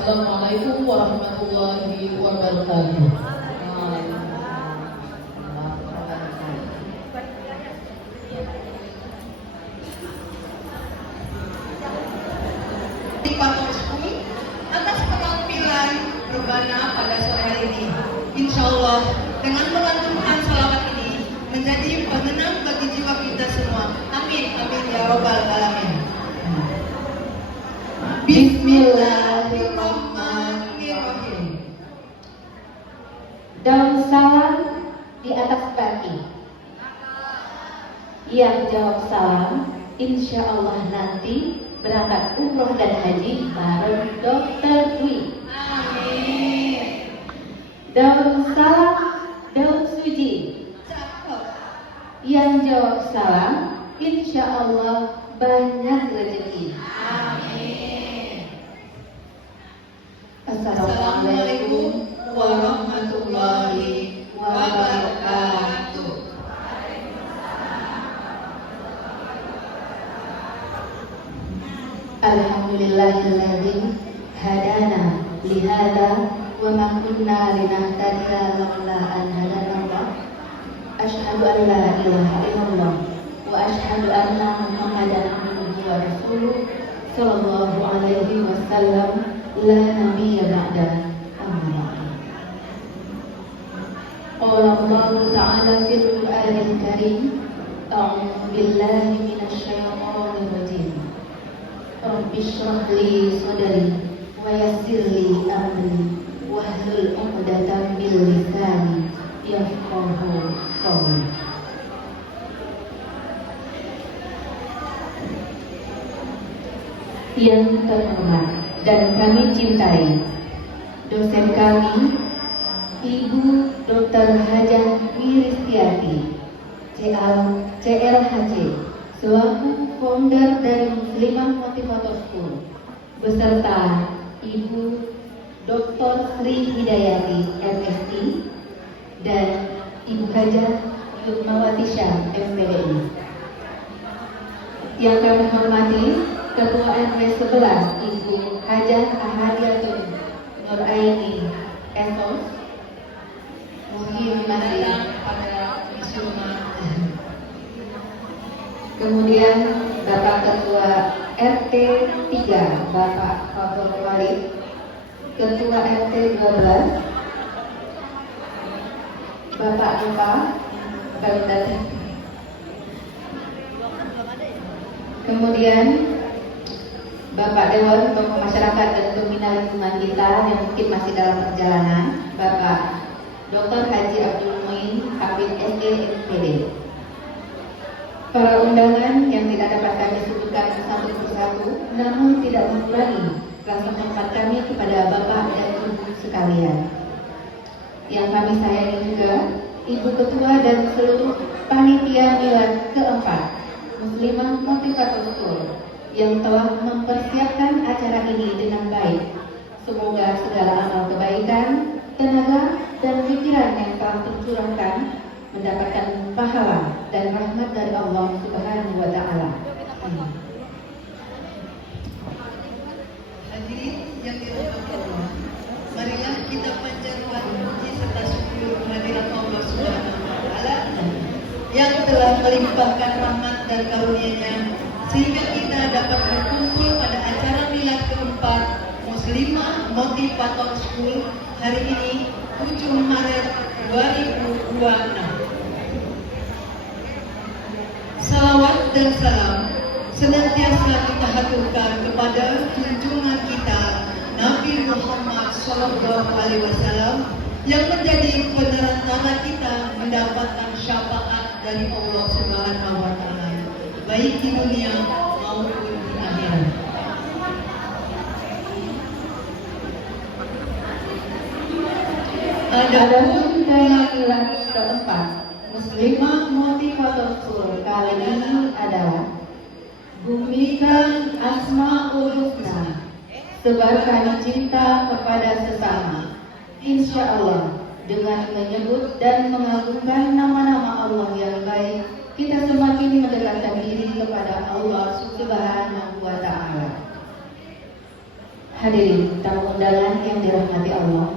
Assalamualaikum warahmatullahi wabarakatuh. Patung School atas penampilan berbana pada sore hari ini. Insya Allah dengan melantunkan salawat ini menjadi penenang bagi jiwa kita semua. Amin, amin ya robbal alamin. Bismillahirrahmanirrahim. Daun salam di atas kaki. Yang jawab salam, insya Allah nanti berangkat umroh dan haji bareng Dokter Dwi. Amin. Daun salam, daun suji. Cakep. Yang jawab salam, insya Allah banyak rezeki. Amin. Assalamualaikum warahmatullahi wabarakatuh. Alhamdulillahilladzi hadana lihada wa ma kunna linahtadiya laula an hadana Allah. Asyhadu an la ilaha illallah wa asyhadu anna Muhammadan abduhu wa rasuluh sallallahu alaihi wasallam la nabiyya ba'da. Amma ba'd. Qala Allah ta'ala fil Qur'anil Karim, a'udzu billahi minasy syaithanir rajim. Rabbi shrah li sadri wa yassir li amri wahlul 'uqdatam min lisani yafqahu qawli. Yang terhormat dan kami cintai dosen kami Ibu Dr. Hajah Wiristiati CLHC selaku founder dari Muslimah Motivator School beserta Ibu Dr. Sri Hidayati MSc dan Ibu Hajah Yukmawati Syah MPDI. Yang kami hormati Ketua RW 11 Ibu Hajah Ahadiatun Nuraini Esos. Mungkin masih pada Wisma. Kemudian Bapak Ketua RT 3 Bapak Fadul Walid, Ketua RT 12 Bapak Lupa Bagdad. Kemudian Bapak Dewan Tokoh Masyarakat dan Pembina Lingkungan kita yang mungkin masih dalam perjalanan, Bapak Dr. Haji Abdul Muin Habib SE MPD. Para undangan yang tidak dapat kami sebutkan satu persatu, namun tidak mengurangi rasa hormat kami kepada Bapak dan Ibu sekalian. Yang kami sayangi juga Ibu Ketua dan seluruh panitia milad keempat Muslimah Motivator School yang telah mempersiapkan acara ini dengan baik. Semoga segala amal kebaikan, tenaga, dan pikiran yang telah tercurahkan mendapatkan pahala dan rahmat dari Allah Subhanahu wa Ta'ala. Hadirin yang dirahmati Allah, marilah kita panjatkan puji serta syukur kehadirat Allah Subhanahu wa Ta'ala yang telah melimpahkan rahmat dan karunia-Nya sehingga kita dapat berkumpul pada acara milad keempat Muslimah Motivator School hari ini 7 Maret 2026. Salawat dan salam senantiasa kita haturkan kepada junjungan kita Nabi Muhammad SAW yang menjadi penerang kita mendapatkan syafaat dari Allah Subhanahu wa Ta'ala, baik di dunia maupun di akhirat. Adapun tema milad keempat Muslimah Motivator School kali ini adalah Bumikan Asmaul Husna, sebarkan cinta kepada sesama. Insya Allah dengan menyebut dan mengagungkan nama-nama Allah yang baik, kita semakin mendekatkan diri kepada Allah Subhanahu wa Ta'ala. Hadirin tamu undangan yang dirahmati Allah,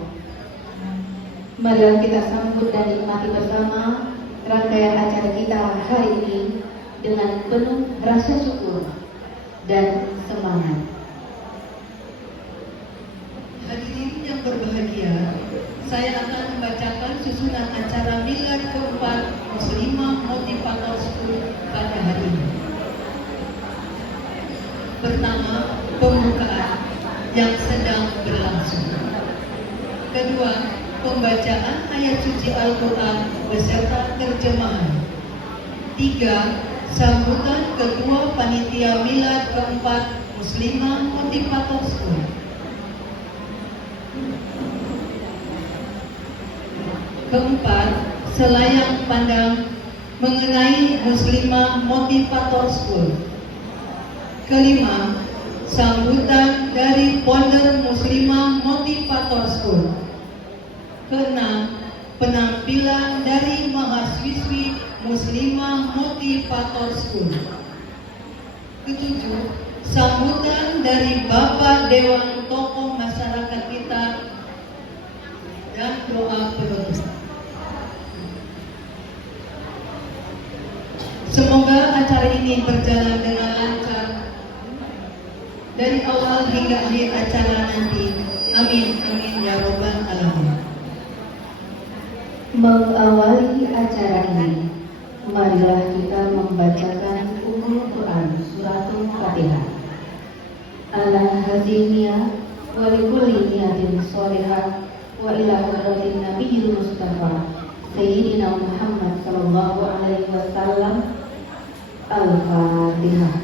marilah kita sambut dan nikmati bersama rangkaian acara kita hari ini dengan penuh rasa syukur dan semangat. Hadirin yang berbahagia, saya akan membacakan susunan acara milad keempat Muslimah Motivator School pada hari ini. Pertama, pembukaan yang sedang berlangsung. Kedua, pembacaan ayat suci Al-Quran beserta terjemahan. Tiga, sambutan Ketua Panitia Milad keempat Muslimah Motivator School. Keempat, selayang pandang mengenai Muslimah Motivator School. Kelima, sambutan dari founder Muslimah Motivator School. Keenam, penampilan dari mahasiswi Muslimah Motivator School. Ketujuh, sambutan dari Bapak Dewan Tokoh Masyarakat kita dan doa penutup. Semoga acara ini berjalan dengan lancar dari awal hingga akhir acara nanti. Amin, amin ya robbal alamin. Mengawali acara ini, marilah kita membacakan Ummul Quran Suratul Fatihah. Ala hazimiyah wa likulli niyatin sholihah wa ila hadratin nabiyil mustafa Sayyidina Muhammad sallallahu alaihi wasallam. Al-Fatihah.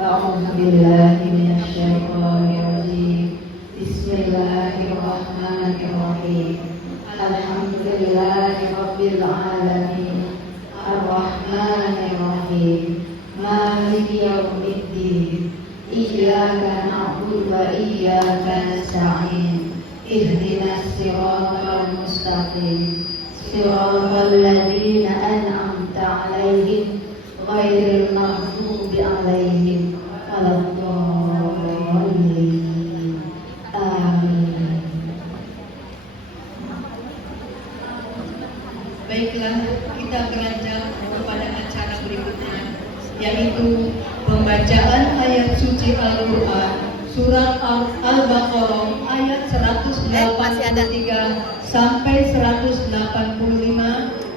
A'udzu billahi minasyaitonir rajim. Bismillahirrahmanirrahim. Alhamdulillahi rabbil alamin. Ar-Rahmanir Rahim. Maliki yaumiddin. Iyyaka na'budu wa iyyaka nasta'in. Ihdinas siratal mustaqim. Siratal ladzina an'amta 'alaihim ghairil maghdubi 'alaihim waladdallin. Amin. Baiklah, kita beranjak kepada acara berikutnya, yaitu pembacaan ayat suci Al-Quran surat Al-Baqarah ayat 183 sampai 185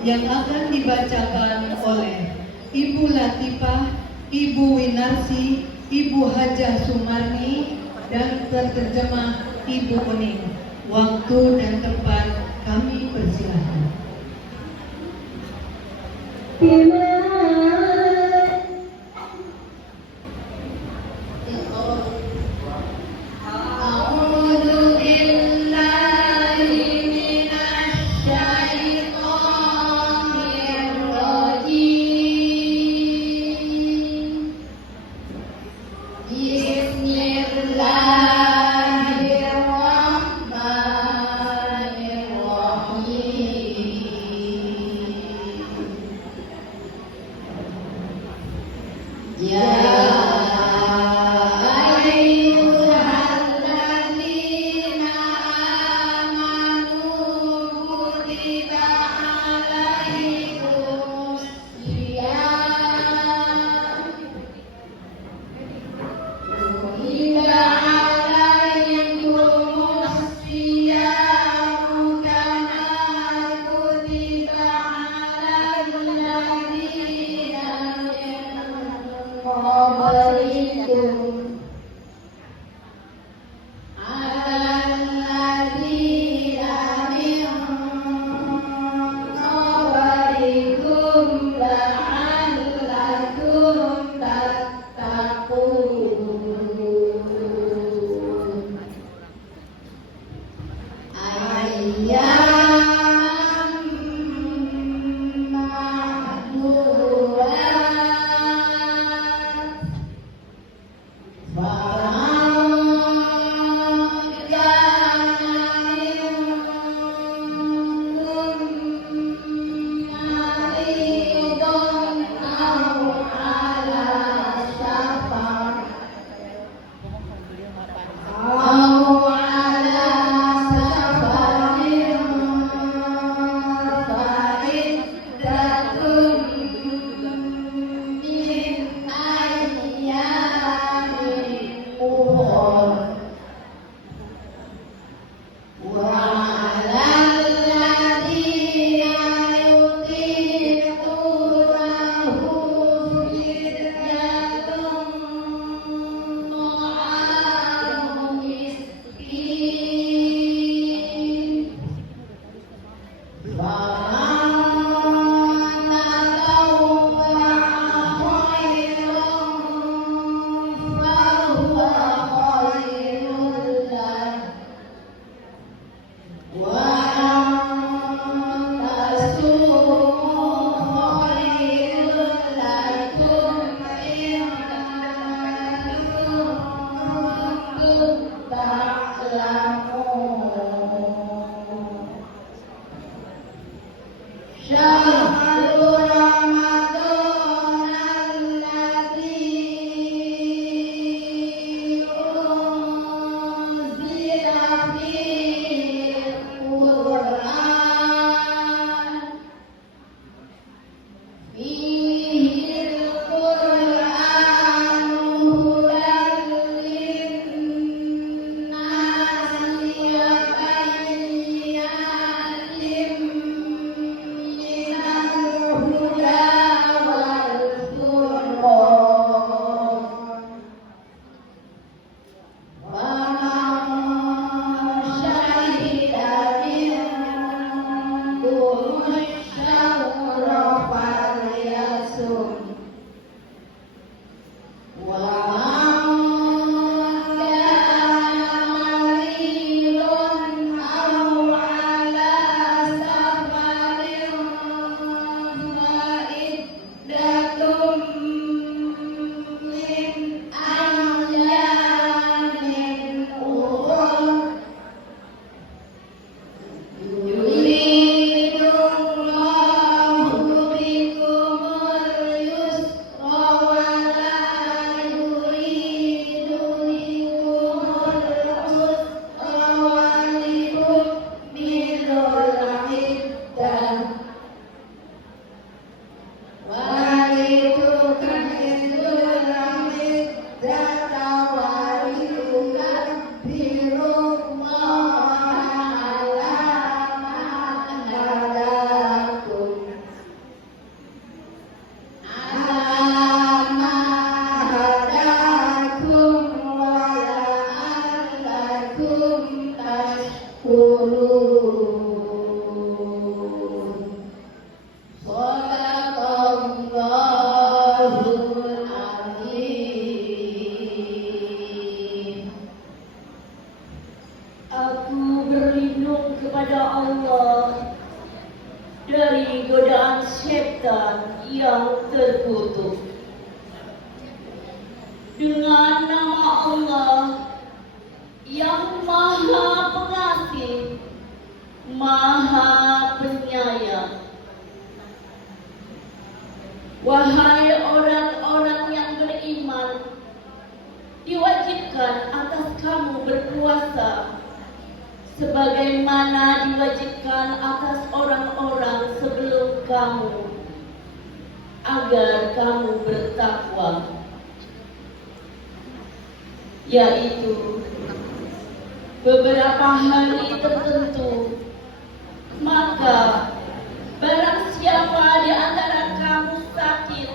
yang akan dibacakan oleh Ibu Latifah, Ibu Winarsi, Ibu Hajah Sumarni, dan terjemah Ibu Uning. Waktu dan tempat kami persilahkan. Dengan nama Allah yang Maha Pengasih, Maha Penyayang. Wahai orang-orang yang beriman, diwajibkan atas kamu berpuasa sebagaimana diwajibkan atas orang-orang sebelum kamu, agar kamu bertakwa, yaitu beberapa hari tertentu. Maka barang siapa di antara kamu sakit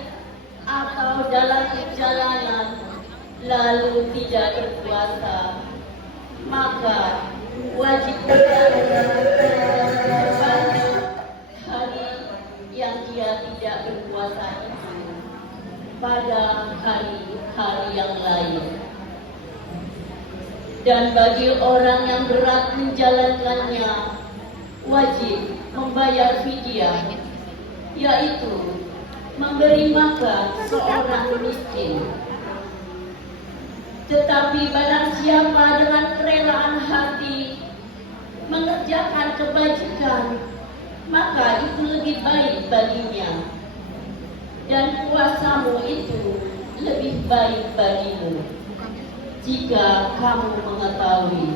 atau dalam perjalanan lalu tidak berpuasa, maka wajib hari yang dia tidak berpuasa itu pada hari-hari yang lain. Dan bagi orang yang berat menjalankannya, wajib membayar fidyah, yaitu memberi makan seorang miskin. Tetapi barang siapa dengan kerelaan hati mengerjakan kebajikan, maka itu lebih baik baginya, dan puasamu itu lebih baik bagimu, jika kamu mengetahui.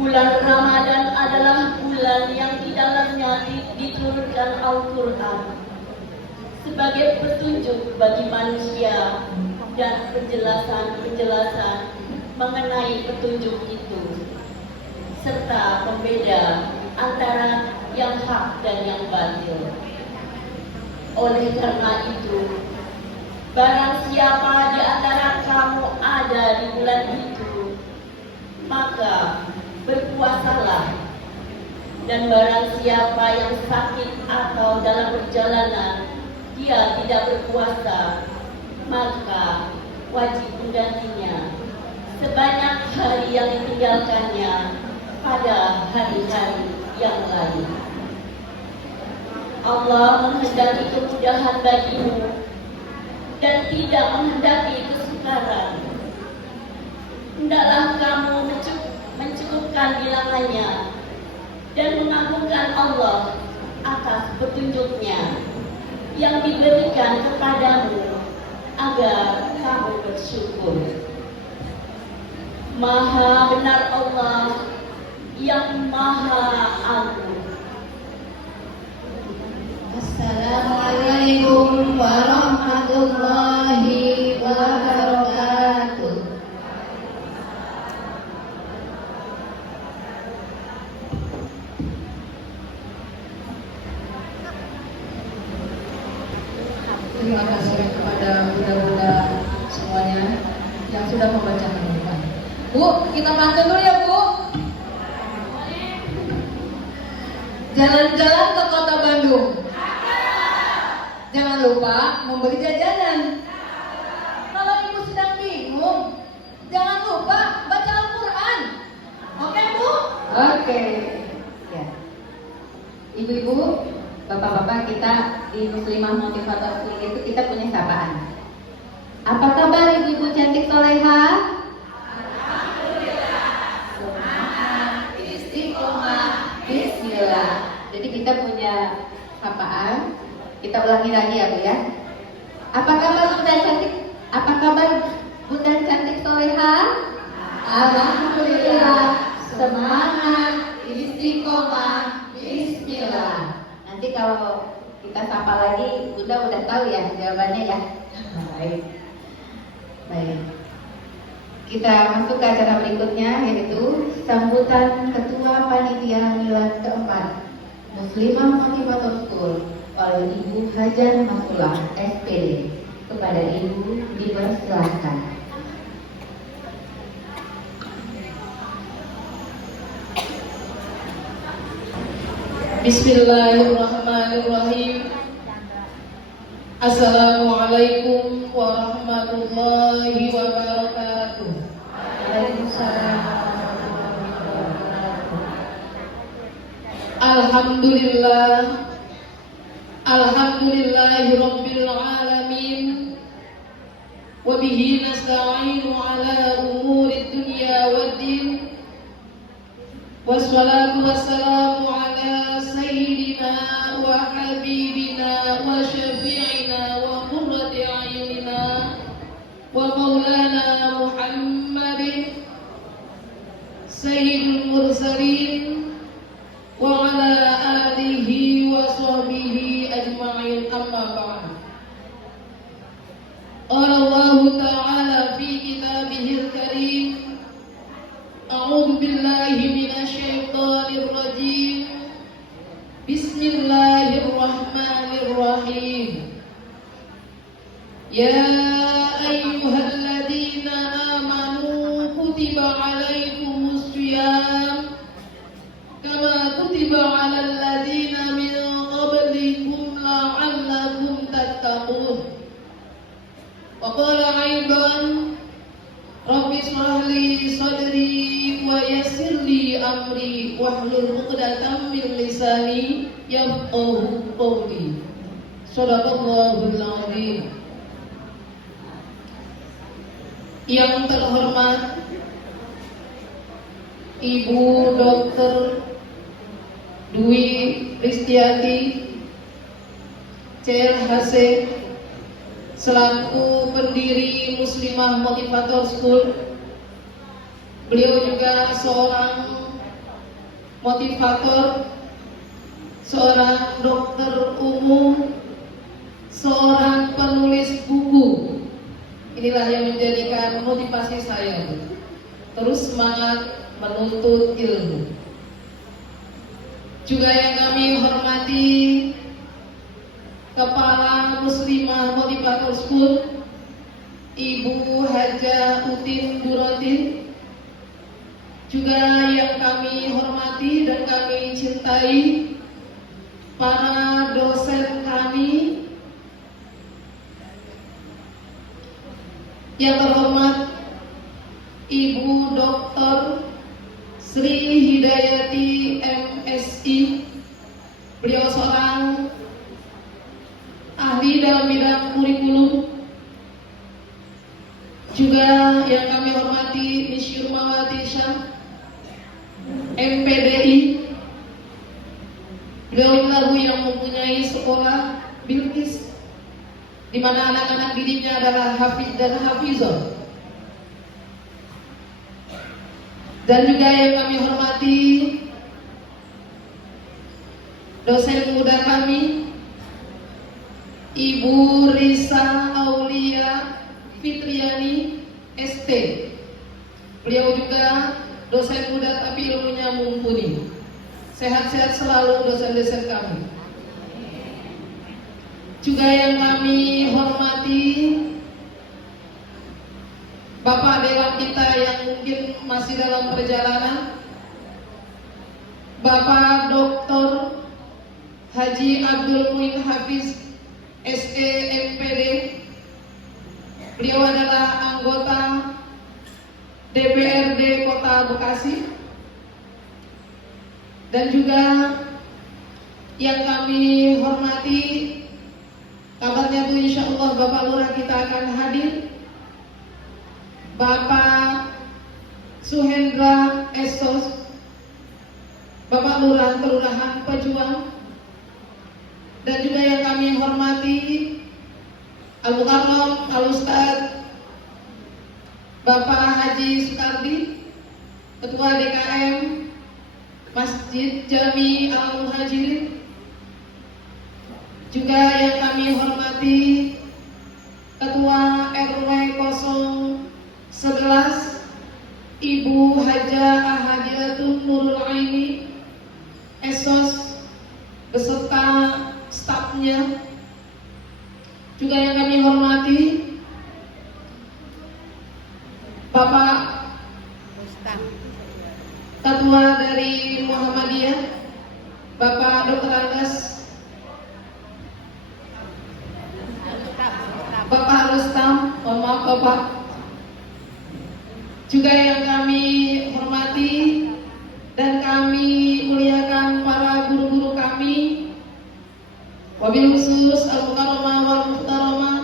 Bulan Ramadan adalah bulan yang di dalamnya diturunkan Al-Quran sebagai petunjuk bagi manusia dan penjelasan-penjelasan mengenai petunjuk itu, serta pembeda antara yang hak dan yang batil. Oleh karena itu, barang siapa di antara kamu ada di bulan itu, maka berpuasalah. Dan barang siapa yang sakit atau dalam perjalanan dia tidak berpuasa, maka wajib menggantinya sebanyak hari yang ditinggalkannya pada hari-hari yang lain. Allah menghendaki kemudahan bagimu dan tidak menghendaki kesukaran. Hendaklah kamu mencukupkan bilangannya dan mengagungkan Allah atas petunjuknya yang diberikan kepadamu, agar kamu bersyukur. Maha benar Allah yang Maha Agung. Assalamualaikum warahmatullahi wabarakatuh. Terima kasih kepada bunda-bunda semuanya yang sudah membacakan Al-Quran. Bu, kita pantun dulu ya Bu. Jalan-jalan ke kota Bandung. Jangan lupa membeli jajanan. Kalau ibu sedang bingung, jangan lupa baca Al-Quran. Oke Bu? Oke. Ya. Ibu-ibu, bapak-bapak, kita di Muslimah Motivator School itu kita punya sapaan. Apa kabar ibu-ibu cantik soleha? Alhamdulillah. Semangat, istiqomah, bismillah. Jadi kita punya sapaan. Kita ulangi lagi ya Bu ya. Apa kabar bunda cantik? Apa kabar bunda cantik soleha? Alhamdulillah. Semangat, istiqomah, bismillah. Nanti kalau kita sapa lagi, bunda udah tahu ya jawabannya ya. Baik. Baik. Kita masuk ke acara berikutnya, yaitu sambutan Ketua Panitia Milad keempat Muslimah Motivator School oleh Ibu Hajar Masulah SPD. Kepada Ibu dipersilakan. Bismillahirrahmanirrahim. Assalamualaikum warahmatullahi wabarakatuh. Waalaikumsalam. Alhamdulillah. Alhamdulillahirabbil alamin. وبه نستعين على أمور الدنيا والدين والصلاة والسلام على سيدنا وحبيبنا وشفيعنا وقرة أعيننا ومولانا محمد سيد المرسلين وعلى آله وصحبه أجمعين أما بعد. قال الله تعالى في كتابه الكريم: أعوذ بالله من الشيطان الرجيم. بسم الله الرحمن الرحيم. يا أيها الذين آمنوا كتب عليكم الصيام كما كتب على الذين من قبلكم لعلكم تتقون. وقال أيضا: رب اشرح لي صدري ويسر لي أمري واحلل عقدة من لساني يفقهوا قولي. Shadaqallahul azim. Yang terhormat Ibu Dr. Dwi Ristiati CLHC selaku pendiri Muslimah Motivator School. Beliau juga seorang motivator, seorang dokter umum, seorang penulis buku. Inilah yang menjadikan motivasi saya terus semangat menuntut ilmu. Juga yang kami hormati Kepala Muslimah Motivator School, Ibu Haja Utin Durotin. Juga yang kami hormati dan kami cintai para dosen kami. Yang terhormat Ibu Dr. Sri Hidayati MSI. Beliau seorang ahli dalam bidang kurikulum. Juga yang kami hormati Miss Yurmawati Syah MPDI. Beliau inilah yang mempunyai sekolah Bilqis, di mana anak-anak didiknya adalah hafiz dan hafizah. Dan juga yang kami hormati dosen muda kami, Ibu Risa Aulia Fitriani ST. Beliau juga dosen muda tapi ilmunya mumpuni. Sehat-sehat selalu dosen-dosen kami. Juga yang kami hormati Bapak Dewan kita yang mungkin masih dalam perjalanan, Bapak Dr. Haji Abdul Muin Hafiz SE MPD. Beliau adalah anggota DPRD Kota Bekasi. Dan juga yang kami hormati, kabarnya tuh insya Allah Bapak Lurah kita akan hadir, Bapak Suhendra Estos, Bapak Lurah Kelurahan Pejuang. Dan juga yang kami hormati Al-Mukarram Al-Ustadz Bapak Haji Sukardi, Ketua DKM Masjid Jami Al-Muhajirin. Juga yang kami hormati Ketua RW 011 Ibu Haja Ahadiatun Nurul Aini Esos beserta stafnya. Juga yang kami hormati Bapak Ketua dari Muhammadiyah, Bapak Dr. Andes, Bapak Rustam, mohon maaf Bapak. Juga yang kami hormati dan kami muliakan para guru-guru kami, wabil khusus Al-Mukarramah wal Muhtaramah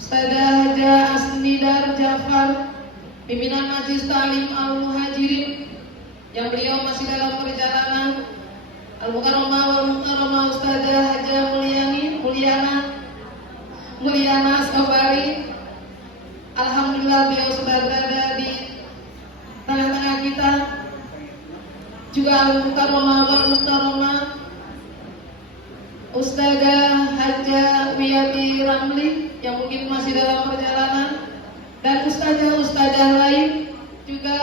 Ustadzah Haja Nidar Jafar, pimpinan Majelis Ta'lim Al-Muhajirin, yang beliau masih dalam perjalanan, Al-Mukarramah wal Mukarramah Ustazah Haja Mulyana Sobari. Alhamdulillah beliau sudah berada di tengah-tengah kita. Juga Al-Mukarramah wal Mukarramah Ustazah Haja Wiyati Ramli yang mungkin masih dalam perjalanan, dan ustazah lain juga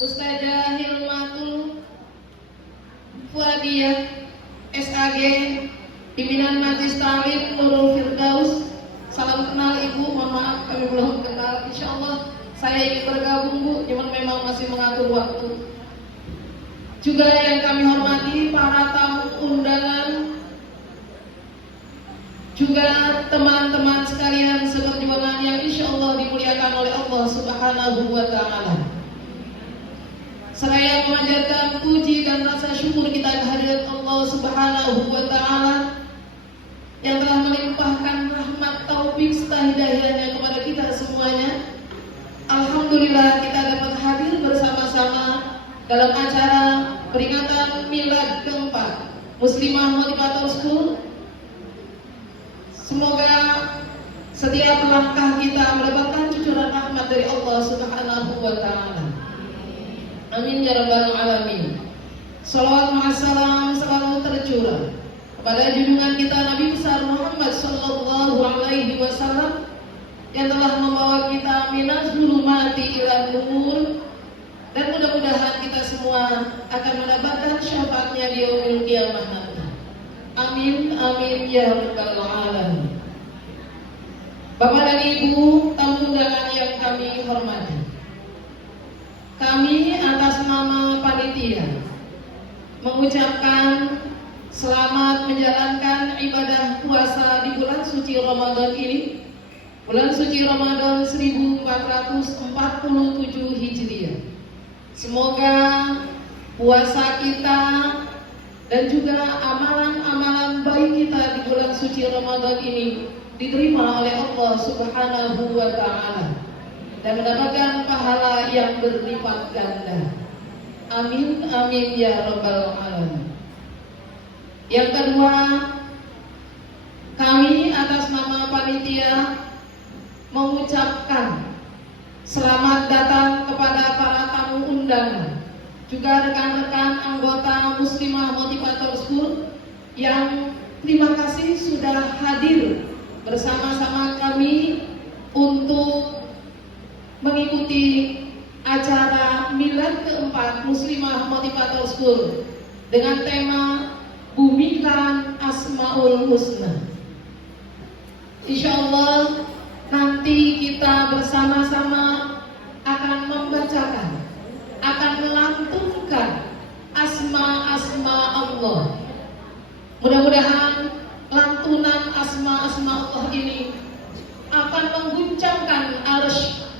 Ustazah Hilmatul Fuadiyah SAG, pimpinan Majelis Ta'lim Nurul Firdaus. Salam kenal Ibu, mohon maaf kami belum kenal. Insya Allah saya ingin bergabung Bu, cuman memang masih mengatur waktu. Juga yang kami hormati para tamu undangan, juga teman-teman sekalian seperjuangan yang insya Allah dimuliakan oleh Allah Subhanahu wa Ta'ala. Seraya memanjatkan puji dan rasa syukur kita kehadirat Allah Subhanahu wa Ta'ala yang telah melimpahkan rahmat taufik serta hidayahnya kepada kita semuanya. Alhamdulillah kita dapat hadir bersama-sama dalam acara peringatan Milad keempat Muslimah Motivator School. Semoga setiap langkah kita mendapatkan cucuran rahmat dari Allah Subhanahu wa Ta'ala. Amin ya rabbal alamin. Salawat ma'assalam selalu tercurah kepada junjungan kita Nabi besar Muhammad sallallahu alaihi wasallam yang telah membawa kita minaz zulumati ila nur, dan mudah-mudahan kita semua akan mendapatkan syafaatnya di yaumil qiyamah nanti. Amin amin ya rabbal alamin. Bapak dan Ibu tamu undangan yang kami hormati, kami atas nama panitia mengucapkan selamat menjalankan ibadah puasa di bulan suci Ramadan ini, bulan suci Ramadan 1447 Hijriah. Semoga puasa kita dan juga amalan-amalan baik kita di bulan suci Ramadan ini diterima oleh Allah Subhanahu wa Ta'ala dan mendapatkan pahala yang berlipat ganda. Amin amin ya rabbal alamin. Yang kedua, kami atas nama panitia mengucapkan selamat datang kepada para tamu undangan, juga rekan-rekan anggota Muslimah Motivator School yang terima kasih sudah hadir bersama-sama kami untuk mengikuti acara Milad keempat Muslimah Motivator School dengan tema Bumikan Asmaul Husna. Insya Allah nanti kita bersama-sama akan membacakan, akan melantunkan asma-asma Allah. Mudah-mudahan lantunan asma-asma Allah ini akan mengguncangkan arsy,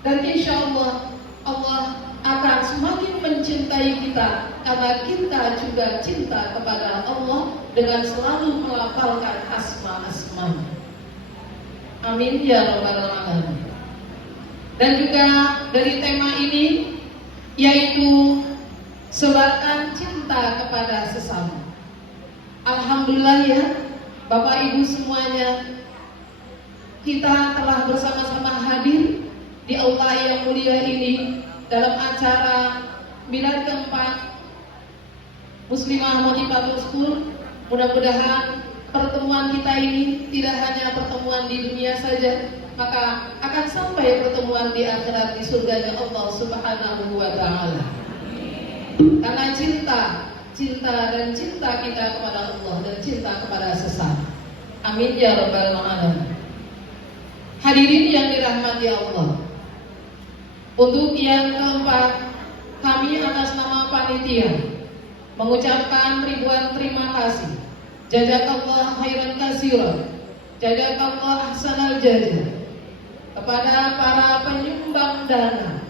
dan insya Allah Allah akan semakin mencintai kita karena kita juga cinta kepada Allah dengan selalu melafalkan asma-asma. Amin ya rabbal alamin. Dan juga dari tema ini yaitu sebarkan cinta kepada sesama. Alhamdulillah ya Bapak Ibu semuanya, kita telah bersama-sama hadir di aula yang mulia ini dalam acara Milad keempat Muslimah Motivator School. Mudah-mudahan pertemuan kita ini tidak hanya pertemuan di dunia saja, maka akan sampai pertemuan di akhirat di surganya Allah Subhanahu wa Ta'ala. Karena cinta kita kepada Allah dan cinta kepada sesama. Amin ya rabbal alamin. Hadirin yang dirahmati Allah, untuk yang keempat, kami atas nama panitia mengucapkan ribuan terima kasih. Jazakallah khairan katsiran, jazakallah ahsanal jazaa kepada para penyumbang dana,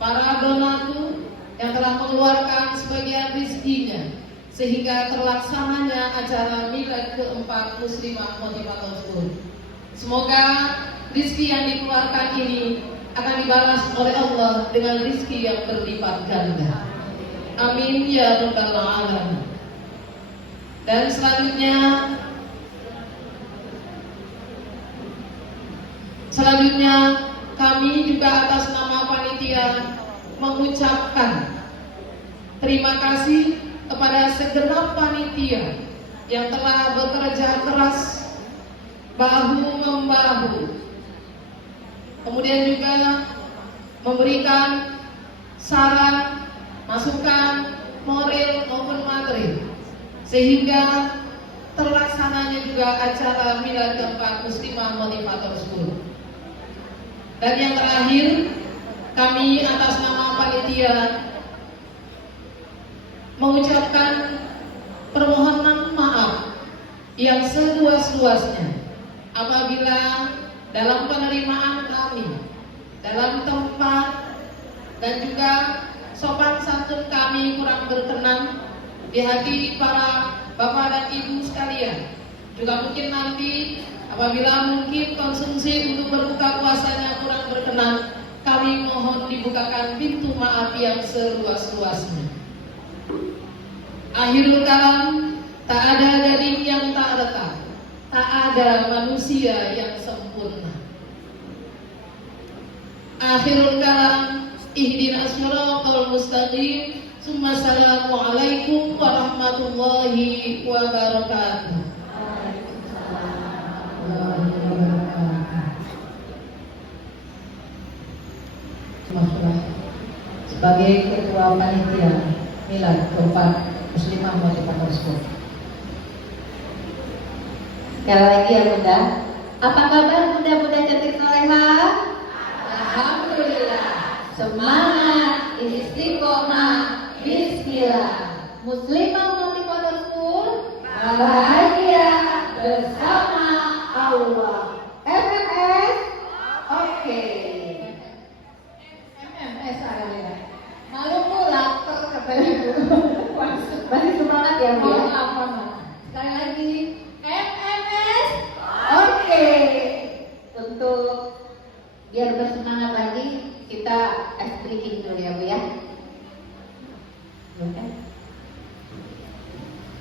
para donatur, yang telah mengeluarkan sebagian rizkinya sehingga terlaksananya acara milad keempat Muslimah Motivator School. Semoga rizki yang dikeluarkan ini akan dibalas oleh Allah dengan rizki yang berlipat ganda. Amin ya rabbal alamin. Dan selanjutnya kami juga atas nama panitia mengucapkan terima kasih kepada segenap panitia yang telah bekerja keras bahu-membahu, kemudian juga memberikan saran, masukan, moral maupun materi, sehingga terlaksananya juga acara milad keempat Muslimah Motivator School. Dan yang terakhir, kami atas nama panitia mengucapkan permohonan maaf yang seluas-luasnya apabila dalam penerimaan kami, dalam tempat dan juga sopan santun kami kurang berkenan di hati para bapak dan ibu sekalian. Juga mungkin nanti apabila mungkin konsumsi untuk berbuka puasanya kurang berkenan, kami mohon dibukakan pintu maaf yang seluas-luasnya. Akhirul kalam, tak ada gading yang tak retak, tak ada manusia yang sempurna. Akhirul kalam, ihdinas siratal mustaqim. Assalamualaikum warahmatullahi wabarakatuh. Sebagai ketua panitia milad keempat Muslimah Motivator School. Sekali lagi ya Bunda, apa kabar Bunda-bunda cantik soleha? Alhamdulillah. Semangat, istiqomah, bismillah. Muslimah Motivator School, bahagia bersama Allah. FMS, oke. MMS ada. Malu pulang katanya Bu. Masih semangat ya Bu? Sekali lagi MMS. Oke. Untuk biar bersemangat lagi, kita ice breaking dulu ya Bu ya. Oke.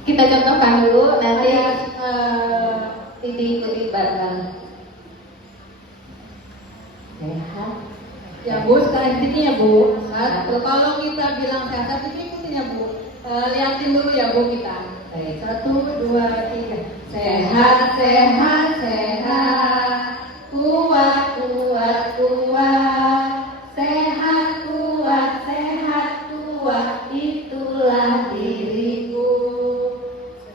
Kita contohkan dulu, nanti diikuti bareng. Sehat. Ya Bu, sekarang gini ya Bu. Kalau kita bilang sehat, ini ikutin ya Bu. Liatin dulu ya Bu kita. Baik. 1, 2, 3. Sehat, sehat, sehat. Kuat, kuat, kuat. Sehat, kuat, sehat, kuat. Itulah diriku.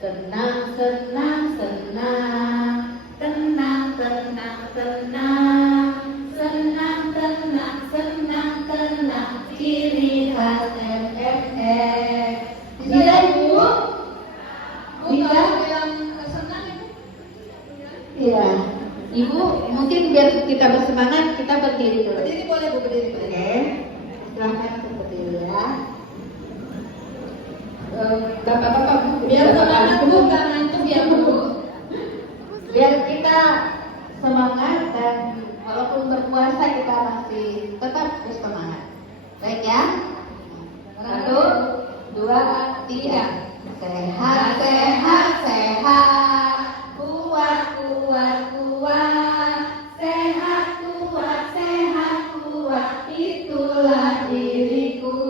Tenang, tenang, tenang. Tenang, tenang, tenang. Senang, tenang, senang, tenang. Ciri khas MFS. Bisa Ibu? Bu, Bisa? kalau yang senang Ibu? Iya. Ibu, mungkin biar kita bersemangat, kita berdiri dulu. Berdiri boleh Bu, berdiri. Oke. Silahkan berdiri ya. Bapak-bapak Bu, Biar semangat Bu, gak ngantuk ya Bu. biar kita semangat dan walaupun berpuasa kita masih tetap bersemangat. Baik ya? 1, 2, 3. Sehat, sehat, sehat. Kuat, kuat, kuat. Sehat, kuat, sehat, kuat. Itulah diriku.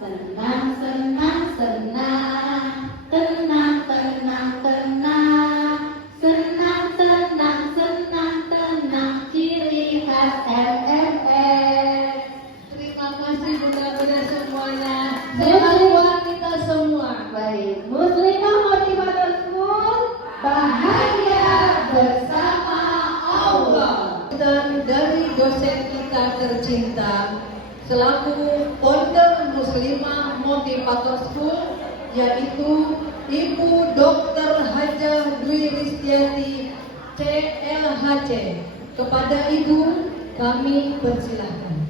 Senang, senang, senang. Tenang, tenang, tenang. Senang, tenang, senang, tenang. Ciri khas MFS. Terima kasih bunda-bunda semuanya. Sehat buat kita semua. Baik, Muslimah Motivator School, bahagia bersama Allah. Dan dari dosen kita tercinta selaku founder Muslimah Motivator School, yaitu Ibu Dr. Hajah Dwi Ristiati CLHC. Kepada Ibu kami persilahkan.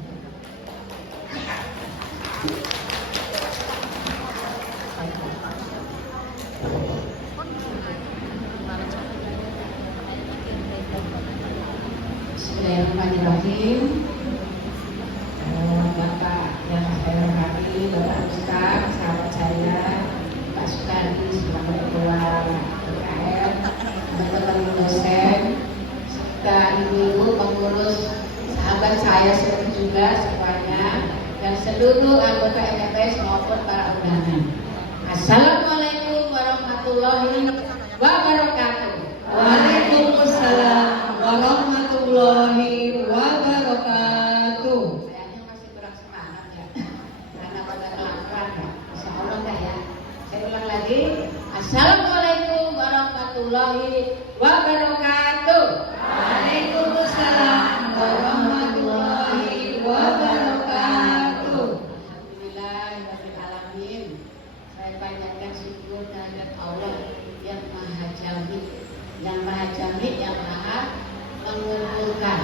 Assalamualaikum warahmatullahi wabarakatuh. Waalaikumsalam warahmatullahi wabarakatuh. Kayaknya masih kurang semangat ya, karena pada kelaparan ya. Insya Allah enggak ya. Saya ulang lagi. Assalamualaikum warahmatullahi wabarakatuh. Waalaikumsalam warahmatullahi wabarakatuh. Alhamdulillahirrahmanirrahim. Saya panjatkan syukur kehadirat Allah yang Maha Jamil, yang Maha Jamil, yang Maha mengumpulkan.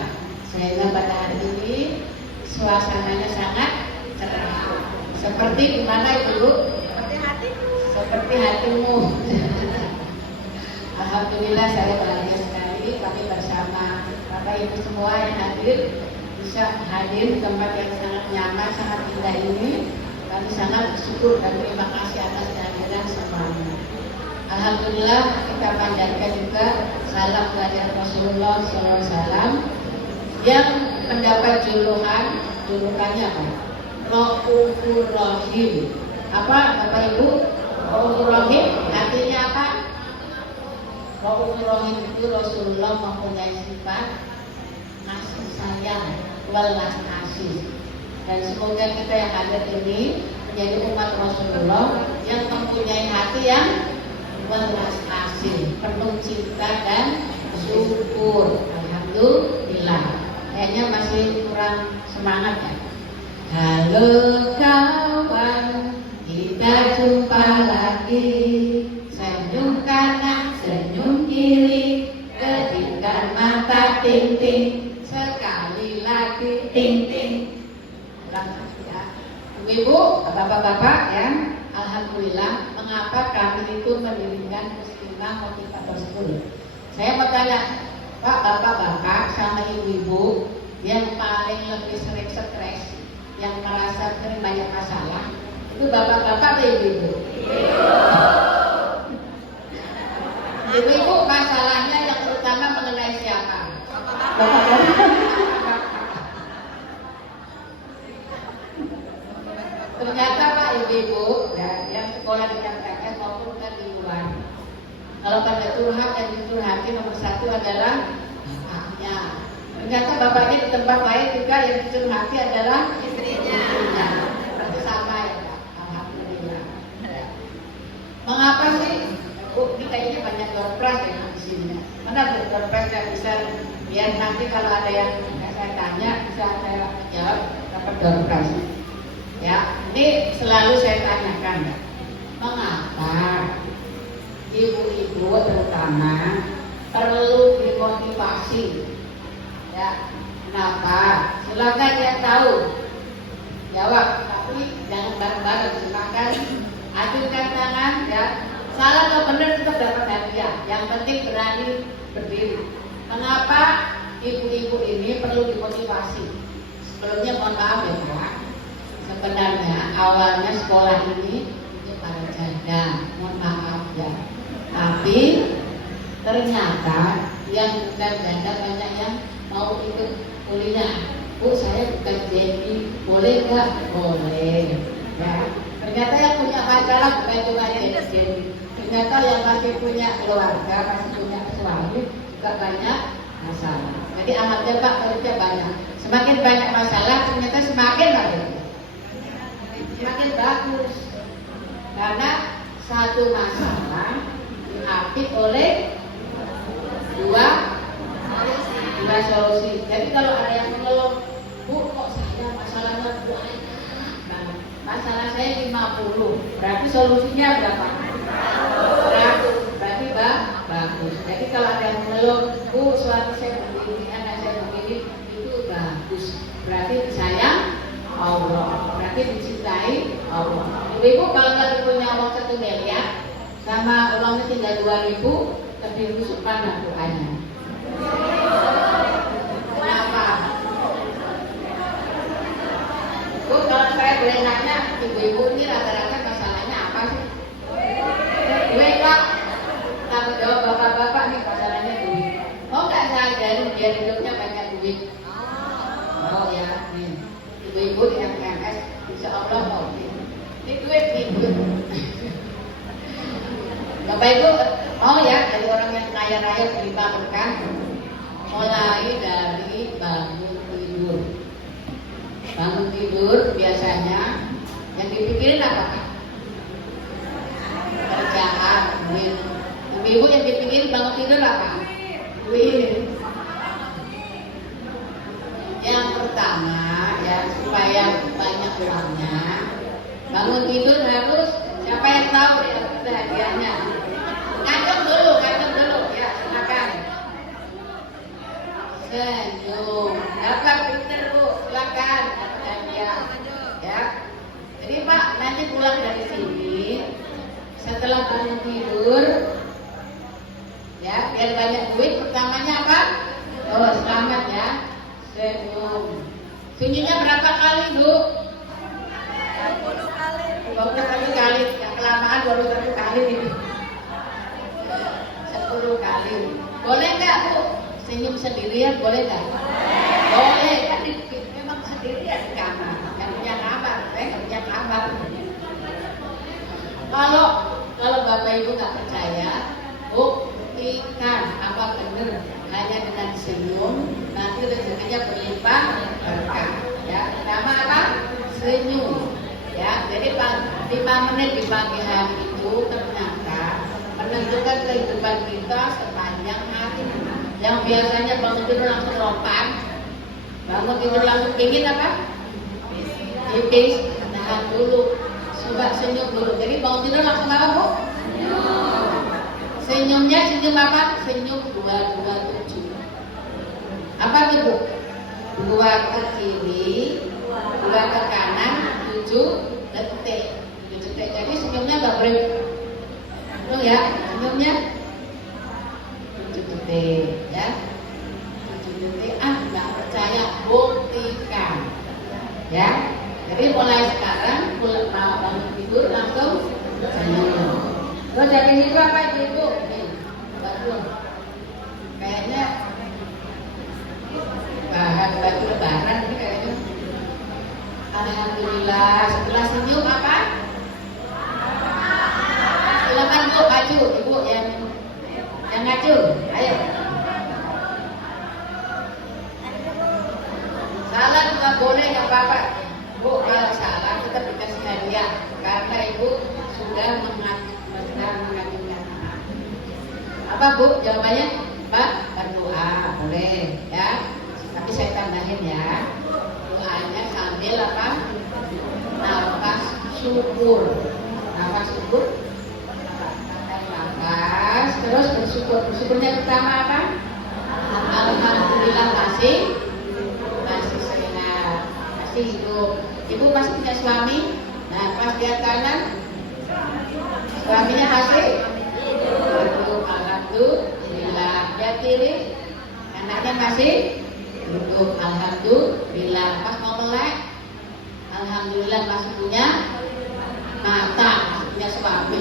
Sehingga pada hari ini suasananya sangat cerah. Seperti gimana Ibu? Seperti hatimu. Alhamdulillah saya bahagia sekali kami bersama Bapak Ibu semua yang hadir, bisa hadir di tempat yang sangat nyaman, sangat indah ini. Kami sangat bersyukur dan terima kasih atas kehadiran semuanya. Alhamdulillah kita panjatkan juga salam kepada Rasulullah SAW yang mendapat julukannya apa? Raufur Rahim. Apa Bapak Ibu? Raufur Rahim artinya apa? Raufur Rahim itu Rasulullah mempunyai sifat kasih sayang, welas asih. Dan semoga kita yang hadir ini menjadi umat Rasulullah yang mempunyai hati yang welas asih, penuh cinta dan syukur. Alhamdulillah. Kayaknya masih kurang semangat ya. Halo kawan, kita jumpa lagi. Senyum kanan, senyum kiri, kedipkan mata ting ting. Sekali lagi ting ting. Ya. Ibu, bapak-bapak ya, alhamdulillah. Mengapa kami itu mendirikan Muslimah Motivator School? Saya mau tanya, Pak, bapak-bapak sama ibu-ibu yang paling lebih sering stres, yang merasa sering banyak masalah, itu bapak-bapak atau ibu-ibu? Ibu-ibu masalahnya yang terutama mengenai siapa? Ternyata Pak ibu-ibu ya, yang sekolah di MTS maupun kan di luar, kalau pada curhat yang dicurhati nomor satu adalah bapaknya. Ternyata bapaknya di tempat lain juga yang dicurhati adalah istrinya. Berarti sama ya Pak. Alhamdulillah. Mengapa sih? Ini kayaknya banyak doorprize ya di sini. Mana doorprize nggak bisa, biar nanti kalau ada yang saya tanya bisa saya jawab dapat doorprize. Ya, ini selalu saya tanyakan ya. Mengapa ibu-ibu terutama perlu dimotivasi? Ya, kenapa? Silakan yang tahu jawab, tapi jangan bareng-bareng. Silakan ajukan tangan ya. Salah atau benar tetap dapat hadiah. Yang penting berani berdiri. Kenapa ibu-ibu ini perlu dimotivasi? Sebelumnya mohon maaf ya Pak. Sebenarnya awalnya sekolah ini untuk para janda, mohon maaf ya. Tapi ternyata yang bukan janda banyak yang mau ikut kuliah. Bu, saya bukan jadi, boleh nggak? Boleh. Ya. Ternyata yang punya masalah bukan cuma jadi. Ternyata yang masih punya keluarga, masih punya suami juga banyak masalah. Jadi alhamdulillah Pak, kerja banyak. Semakin banyak masalah, ternyata semakin bagus. Semakin bagus. Karena satu masalah diapit oleh dua solusi. Jadi kalau ada yang mengeluh, Bu, kok saya masalahnya banyak banget. Masalah saya 50, berarti solusinya berapa? 100, berarti bagus. Jadi kalau ada yang mengeluh, Bu, suami saya begini, anak saya begini, itu bagus. Berarti disayang Allah, berarti dicintai Allah. Ibu kalau lagi punya uang 1 miliar, sama uangnya tinggal 2.000, lebih busuk mana doanya? Kenapa? Bu, kalau saya boleh nanya, ibu-ibu ini rata-rata masalahnya apa sih? Duit Kak. Kalau jawab bapak-bapak nih masalahnya duit. Oh nggak saya ajarin biar hidupnya banyak duit. Oh ya, nih. Ibu-ibu di MTS, insya Allah mau ini duit nih. Bapak Ibu mau ya dari orang yang kaya raya berlimpah berkah, mulai dari bangun tidur. Bangun tidur biasanya yang dipikirin apa? Kerjaan, duit. Ibu yang dipikirin bangun tidur apa? Duit. Yang pertama ya supaya banyak uangnya, bangun tidur harus siapa yang tahu ya hadiahnya? Kancam dulu ya silakan. Senyum, dapat pinter Bu, silakan hadiah ya. Jadi Pak nanti pulang dari sini setelah bangun tidur ya biar banyak duit pertamanya apa? Oh selamat ya. Senyum. Senyumnya berapa kali Bu? 20 kali. Yang kelamaan baru 1 kali ini. 10 kali. Boleh nggak Bu? Senyum sendirian boleh nggak? Boleh. Kan memang sendirian di kamar. Nggak punya kamar. Nggak punya kamar. Kalau Bapak Ibu nggak percaya, buktikan apa benar hanya dengan senyum nanti rezekinya berlimpah berkah ya. Pertama apa? Senyum ya. Jadi 5 menit di pagi hari itu ternyata menentukan kehidupan kita sepanjang hari. Yang biasanya bangun tidur langsung lompat, bangun tidur langsung pingin apa? Pipis, tahan dulu, coba senyum dulu. Jadi bangun tidur langsung apa Bu? Senyumnya senyum apa? Senyum 227. Apa itu Bu? 2 ke kiri, 2 ke kanan, 7 detik. 7 detik. Jadi senyumnya nggak boleh. Tuh ya, senyumnya 7 detik ya. 7 detik. Nggak percaya, buktikan. Ya. Jadi mulai sekarang, bangun tidur langsung senyum. Terus dari situ apa Ibu? Baju. Kayaknya bahan baju lebaran ini kayaknya. Alhamdulillah. Setelah senyum apa? Silakan Bu, maju. Ibu yang maju. Ayo. Salah juga boleh yang Bapak. Bu, kalau salah kita dikasih hadiah karena Ibu sudah mengajukan maaf. Apa Bu jawabannya? Pak, berdoa boleh ya. Tapi saya tambahin ya. Doanya sambil apa? Nafas syukur. Nafas syukur. Nafas terus bersyukur. Bersyukurnya pertama apa? Alhamdulillah masih sehat, masih hidup. Ibu masih punya suami. Nah, pas lihat kanan suaminya masih hidup. Alhamdulillah. Lihat kiri anaknya masih hidup. Alhamdulillah. Pas mau melek alhamdulillah masih punya mata, masih punya suami.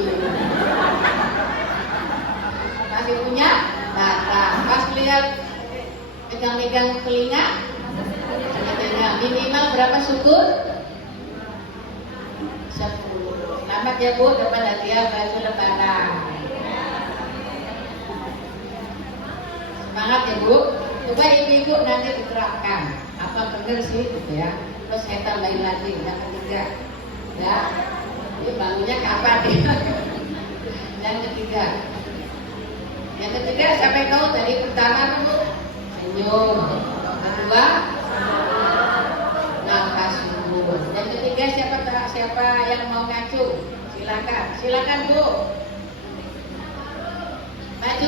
Masih punya mata. Pas lihat pegang-pegang telinga minimal berapa syukur? 10. Selamat ya Bu, dapat hadiah baju lebaran. Semangat ya Bu. Coba ibu-ibu nanti diterapkan. Apa benar sih gitu ya? Terus saya tambahin lagi yang ketiga. Ya. Ini bangunnya kapan ya? Yang ketiga. Yang ketiga siapa yang tahu tadi pertama Bu? Senyum. Kedua nafas dulu. Yang ketiga siapa yang mau ngacu? Silakan Bu. Maju.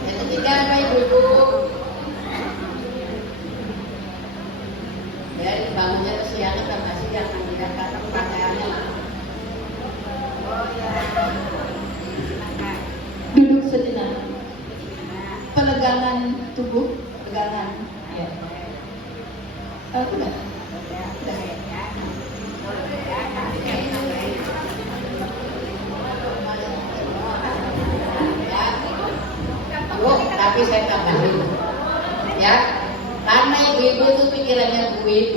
Yang ketiga apa Ibu? Ya, bangunnya kesiangan karena siang nanti karena pakaiannya. Duduk sejenak. Pelegangan tubuh, pegangan. Ya. Udah. Bu, tapi saya tambahin. ya. Karena ibu-ibu itu pikirannya duit,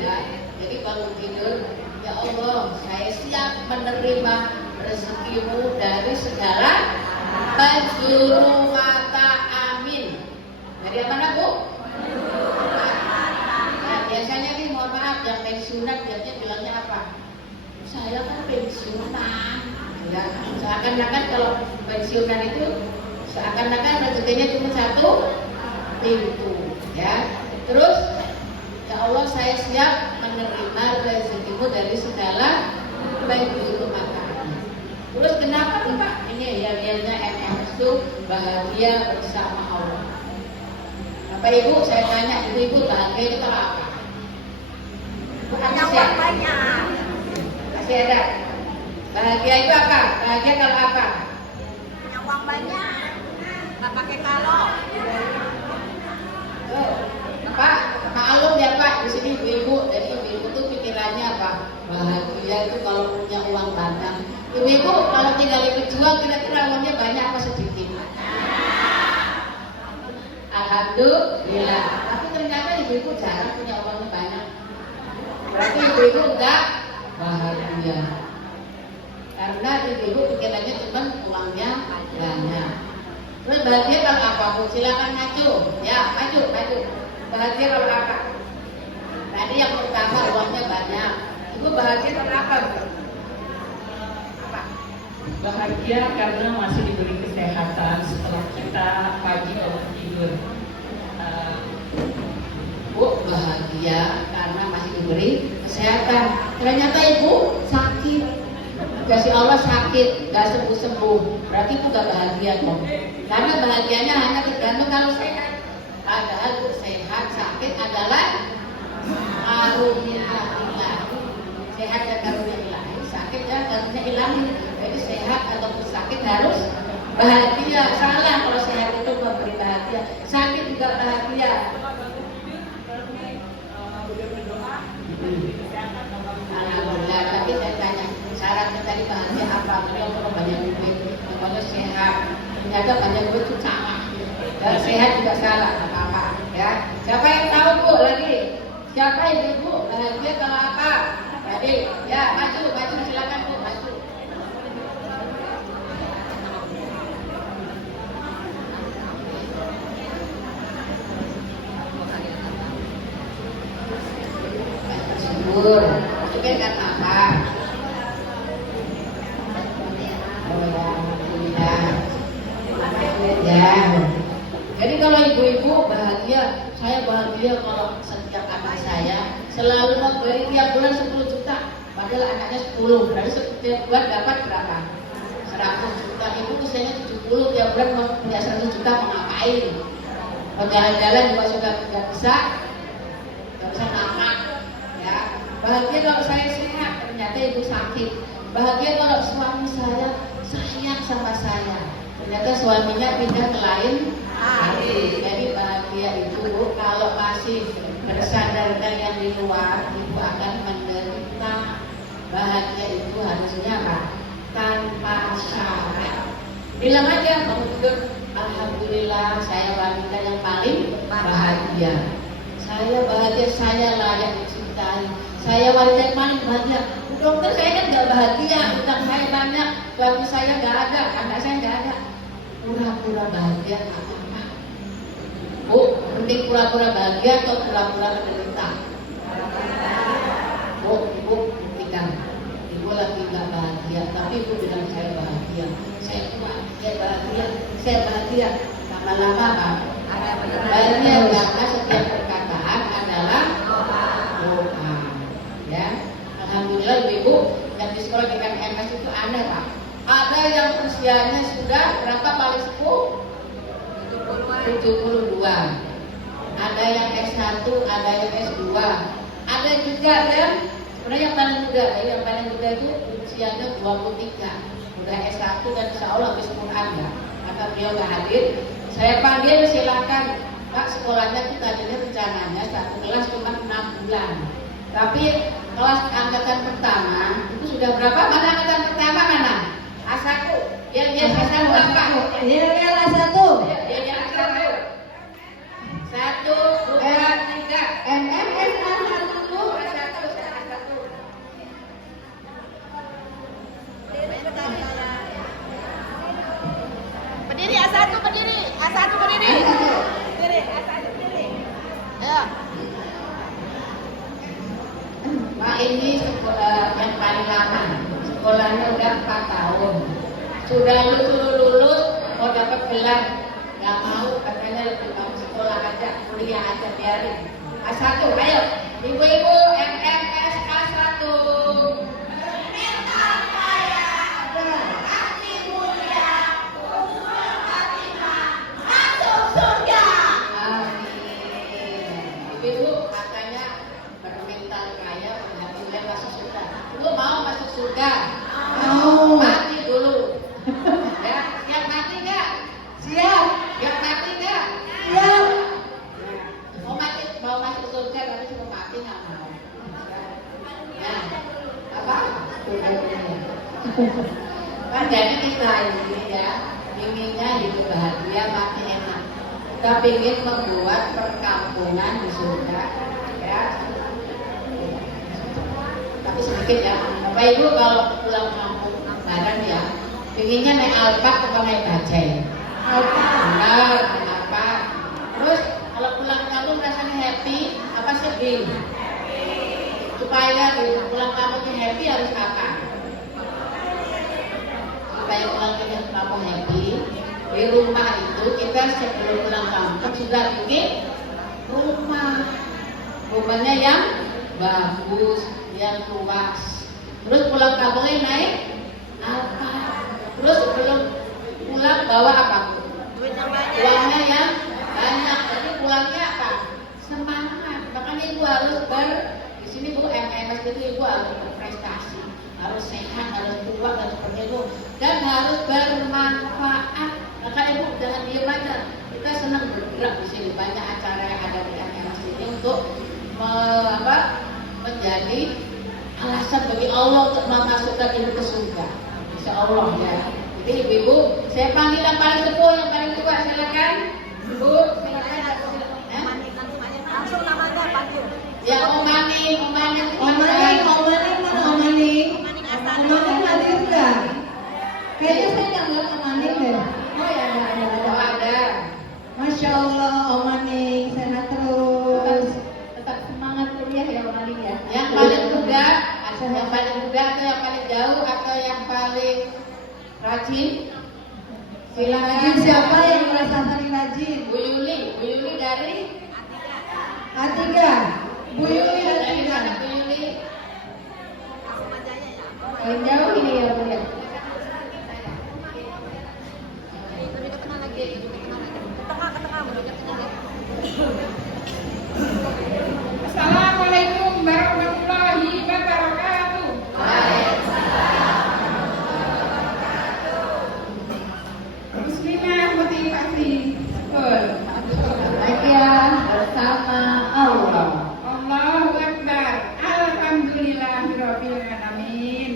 ya. Jadi kalau tidur, ya Allah, saya siap menerima rezekimu dari segala penjuru mata, amin. Dari mana Bu? Nah, biasanya nih mohon maaf yang pensiunan biasanya bilangnya apa? Saya kan pensiunan, ya. Seakan-akan kalau pensiunan itu seakan-akan rezekinya cuma satu pintu, ya. Terus, ya Allah saya siap menerima rezekimu dari segala penjuru mata. Terus kenapa tuh Pak? Ini ya biasanya MMS itu bahagia bersama Allah. Bapak Ibu saya tanya, ibu-ibu bahagia itu kalau apa? Punya uang banyak. Masih ada. Bahagia itu apa? Bahagia kalau apa? Punya uang banyak. Nggak pakai kalau. Tuh, Pak, maklum ya Pak, di sini ibu-ibu. Jadi ibu-ibu tuh pikirannya apa? Bahagia itu kalau punya uang banyak. Ibu-ibu kalau tinggal berjuang kira-kira uangnya banyak apa sedikit? Alhamdulillah. Tapi ternyata ibu-ibu jarang punya uangnya banyak. Berarti ibu-ibu enggak bahagia. Karena ibu-ibu pikirannya cuma uangnya banyak. Terus bahagia kalau apa Bu? Silakan maju. Ya, maju. Bahagia kalau apa? Tadi yang pertama uangnya banyak. Ibu bahagia kalau apa Bu? Apa? Bahagia karena masih diberi kesehatan setelah kita pagi bangun tidur. Bu bahagia karena masih diberi kesehatan. Ternyata ibu sakit, kasih Allah sakit, gak sembuh-sembuh. Berarti ibu gak bahagia dong. Karena bahagianya hanya tergantung kalau sehat. Padahal bu sehat, sakit adalah karunia ilahi. Sehat dan karunia ilahi, sakit dan karunia ilahi. Jadi sehat ataupun sakit harus bahagia. Salah kalau sehat itu memberi bahagia, sakit juga bahagia. Alhamdulillah, tapi saya tanya syaratnya tadi bahagia apa? Beliau kalau banyak duit, kalau sehat, ternyata banyak duit itu salah. Dan sehat juga salah, apa-apa ya. Siapa yang tahu Bu lagi? Siapa yang ibu bahagia kalau apa? Tadi, ya maju silakan Bu, maju. Syukur, mungkin karena apa? Ya. Jadi kalau ibu-ibu bahagia, saya bahagia kalau setiap anak saya selalu memberi tiap bulan 10 juta, padahal anaknya 10, berarti setiap bulan dapat berapa? 100 juta. Ibu usianya 70, tiap bulan punya 100 juta mau ngapain? Mau jalan-jalan juga sudah tidak bisa nama. Ya, bahagia kalau saya sehat, ternyata ibu sakit. Bahagia kalau suami saya sayang sama saya, ternyata suaminya pindah ke lain hati. Jadi bahagia itu Bu, kalau masih bersandarkan yang di luar, ibu akan menderita. Bahagia itu harusnya apa? Tanpa syarat. Bilang aja kamu tidur, alhamdulillah saya wanita yang paling bahagia. Saya bahagia, saya layak dicintai. Saya wanita yang paling bahagia. Dokter saya kan nggak bahagia, utang saya banyak, suami saya nggak ada, anak saya nggak ada. Pura-pura bahagia nggak apa-apa. Bu, mending pura-pura bahagia atau pura-pura menderita? Bu, ibu buktikan. Ibu lagi nggak bahagia, tapi ibu bilang saya bahagia. Saya kuat, saya bahagia. Lama-lama apa? Bahagia karena setiap perkataan adalah doa. Ya, alhamdulillah ibu yang di sekolah dengan MS itu aneh Pak. Ada yang usianya sudah berapa paling sepuh? 72. Ada yang S1, ada yang S2. Ada juga yang sebenarnya yang paling muda, yang paling muda itu usianya 23. Udah S1 dan insya Allah habis Quran ya. Karena beliau nggak hadir, saya panggil silakan Pak, sekolahnya kita tadinya rencananya satu kelas cuma 6 bulan. Tapi kelas angkatan pertama itu sudah berapa? Mana angkatan pertama mana? A1. Ya A1 apa? Ya A1. Ya A1. A1 berdiri. A1 berdiri. Berdiri. A1 berdiri. Ayo. Pak ini sekolah yang paling lama. Sekolahnya udah 4 tahun. Sudah lulus, mau dapat gelar. Gak mau, katanya lebih bagus sekolah aja, kuliah aja, biarin. A1, ayo. Ibu-ibu, MMS A1. Ibu katanya bermental kaya, berhati masuk surga. Lu mau masuk surga? Mau. Mati dulu. Ya, siap mati nggak? Siap. Siap mati nggak? Siap. Mau masuk surga tapi cuma mati nggak mau. Ya, apa? Kan jadi kita ini ya, inginnya hidup bahagia, mati enak. Kita ingin membuat perkampungan di surga, ya. Tapi sedikit ya. Bapak Ibu kalau pulang kampung bareng ya, inginnya naik Alphard atau naik bajai? Alphard. Kenapa? Terus kalau pulang kampung rasanya happy, apa sedih? Supaya pulang kampung happy harus apa? Supaya pulang kampung happy, di rumah itu kita sebelum pulang kampung sudah bikin rumahnya yang bagus, yang luas. Terus pulang kampungnya naik apa? Terus sebelum pulang bawa apa? Uangnya yang banyak. Jadi pulangnya apa? Semangat. Makanya ibu harus di sini Bu MMS itu ibu harus berprestasi, harus sehat, harus kuat dan seperti itu, dan harus bermanfaat. Maka ibu jangan diam aja. Kita senang bergerak di sini, banyak acara yang ada di MMS ini untuk menjadi alasan bagi Allah untuk memasukkan ibu ke surga. Insya Allah ya. Jadi ibu-ibu, saya panggil yang paling sepuh, yang paling tua, silakan. Ibu, silakan. Langsung namanya panggil. Ya Om Maning. Om Maning mana Om Maning? Om Maning hadir nggak? Kayaknya saya nggak ngeliat Om Maning deh. Oh ya ada. Masya Allah Om Maning, sehat terus. Tetap semangat kuliah ya Om Maning ya. Yang paling muda atau yang paling jauh atau yang paling rajin? Silakan. Rajin siapa yang merasa paling rajin? Bu Yuli dari Atiga. Bu Yuli dari Atiga. mana Bu Yuli? Paling jauh ini ya Bu ya. Lebih ke tengah lagi. Ke tengah, Assalamualaikum warahmatullahi wabarakatuh. Muslimah motivasi. Bahagia bersama Allah. Allahu Akbar. Alhamdulillahirabbil alamin.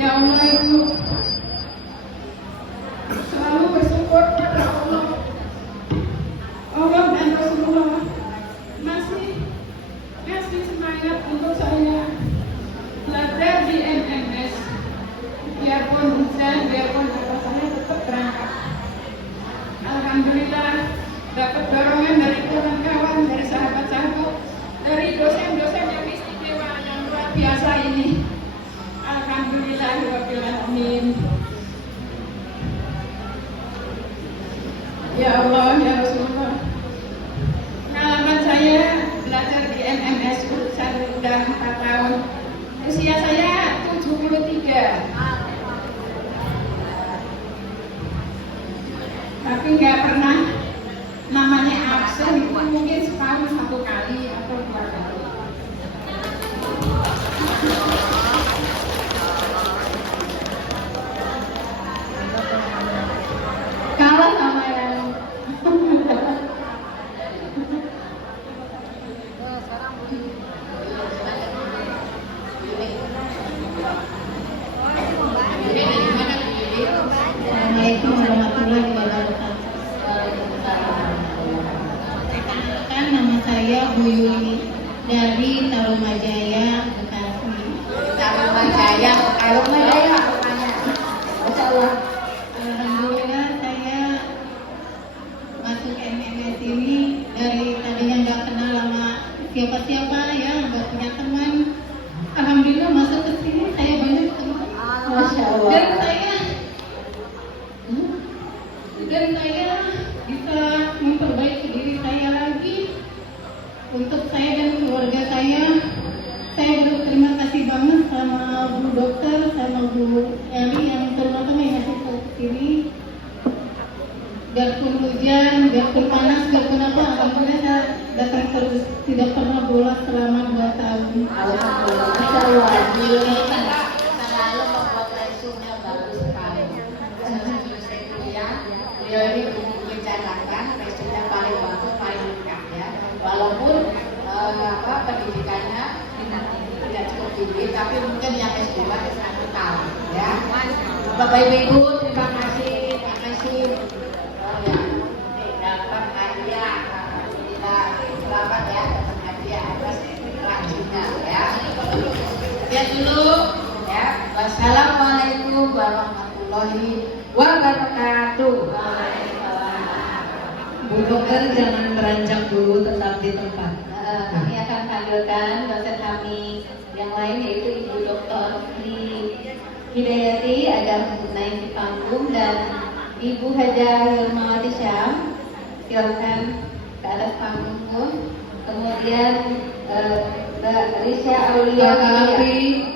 Ya Allah, Ibu selalu bersyukur pada Allah. Allah dan Rasulullah masih ngasih semangat untuk saya belajar di MMS. Biarpun hujan, biarpun apa, saya tetap berangkat. Alhamdulillah dapat dorongan dari kawan-kawan, dari sahabat-sahabat, dari dosen-dosen yang istimewa yang luar biasa ini. Alhamdulillahirabbil alamin. Ya Allah, ya Rasulullah. Pengalaman saya belajar di MMS saya sudah 4 tahun. Usia saya 73. Tapi nggak pernah namanya absen, itu mungkin setahun 1 kali atau 2 kali. Kalah sama yang Assalamualaikum warahmatullahi wabarakatuh. Perkenalkan, nama saya Bu Yuli dari Tarumajaya, Bekasi. Tarumajaya Kalau mana ya tanya. Masya Allah. Alhamdulillah saya masuk MMS ini dari tadinya nggak kenal sama siapa-siapa ya, nggak punya teman. Alhamdulillah masuk ke sini saya banyak teman. Masya Allah. Dan saya bisa memperbaiki diri saya lagi. Untuk saya dan keluarga saya berterima kasih banget sama Bu Dokter, sama Bu Eli yang terutama yang ngasih tahu ke sini. Biarpun hujan, biarpun panas, biarpun apa, alhamdulillah saya datang terus, tidak pernah bolos selama 2 tahun. Alhamdulillah. Masya Allah. Selalu membuat resume bagus sekali. Saya kuliah, beliau ini mencanangkan resume paling bagus, paling lengkap ya. Walaupun pendidikannya tidak cukup tinggi, tapi mungkin yang S2 satu tahun ya. Bapak Ibu, terima kasih. Ya, dapat hadiah. Alhamdulillah, selamat ya, dapat hadiah atas rajinnya ya. Lihat dulu ya. Wassalamualaikum warahmatullahi wabarakatuh. Bu Dokter jangan beranjak dulu, tetap di tempat. Kami akan panggilkan dosen kami yang lain yaitu Ibu Dr. Sri Hidayati agar naik di panggung dan Ibu Haja Hilmawati Syam silakan ke atas panggung. Kemudian Mbak Risha Aulia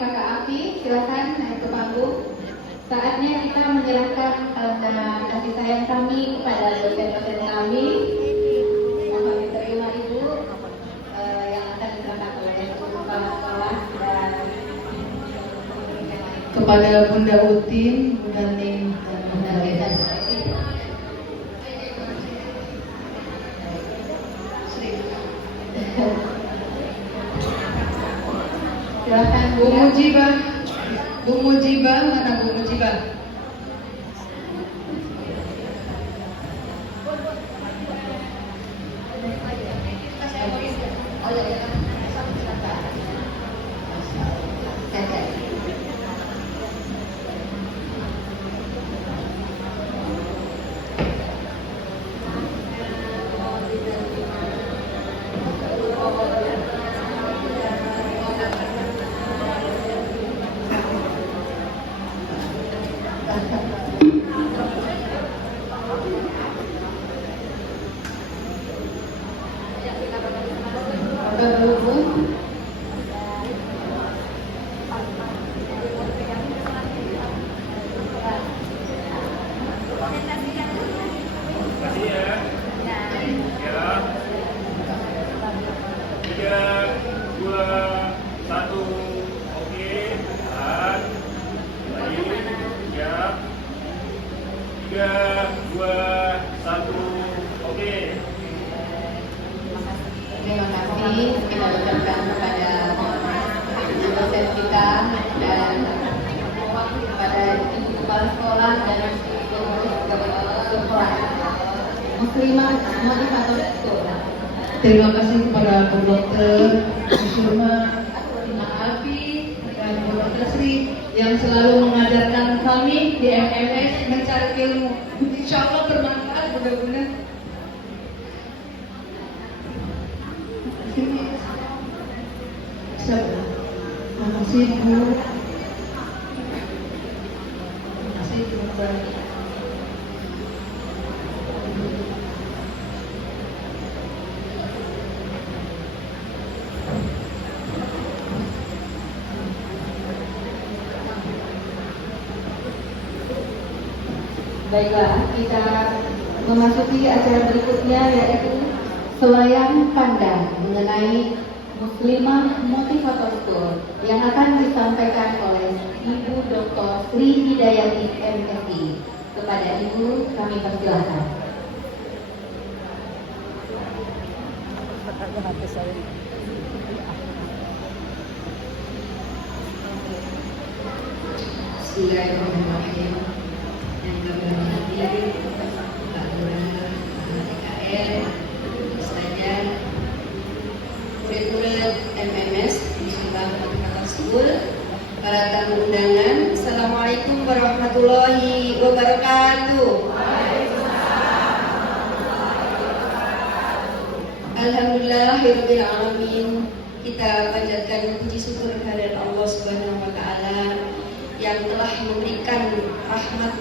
Kakak Api silakan naik ke panggung. Saatnya kita menyerahkan tanda kasih sayang kami kepada dosen-dosen kami. Mohon diterima Ibu yang akan diserahkan oleh kepala sekolah dan Kepada Bunda Utin, Bunda Ning, dan Bunda Leda. silakan Bu Mujibah, Bu Mujibah, mana Bu Mujibah? Terima kasih kita ucapkan kepada dosen kita dan kepada ibu kepala sekolah dan sekolah Muslimah Motivator Sekolah. Terima kasih kepada Bu Dokter Syurma, Mbak Api, dan Bu Dokter Sri yang selalu mengajarkan kami di MMS mencari ilmu. Insya Allah bermanfaat benar-benar. Terima kasih Bu. Terima kasih Bu. Baiklah, kita memasuki acara berikutnya yaitu selayang pandang mengenai Muslimah Motivator School yang akan disampaikan oleh Ibu Dr. Sri Hidayati MSI. Kepada Ibu kami persilahkan. Bismillahirrahmanirrahim. Yang kami hormati Pak Lurah, TKR, saya murid-murid MMS Muslimah Motivator School para tamu undangan, Assalamualaikum warahmatullahi wabarakatuh. Alhamdulillahirabbil alamin. Kita panjatkan puji syukur kehadirat Allah Subhanahu wa taala yang telah memberikan rahmat,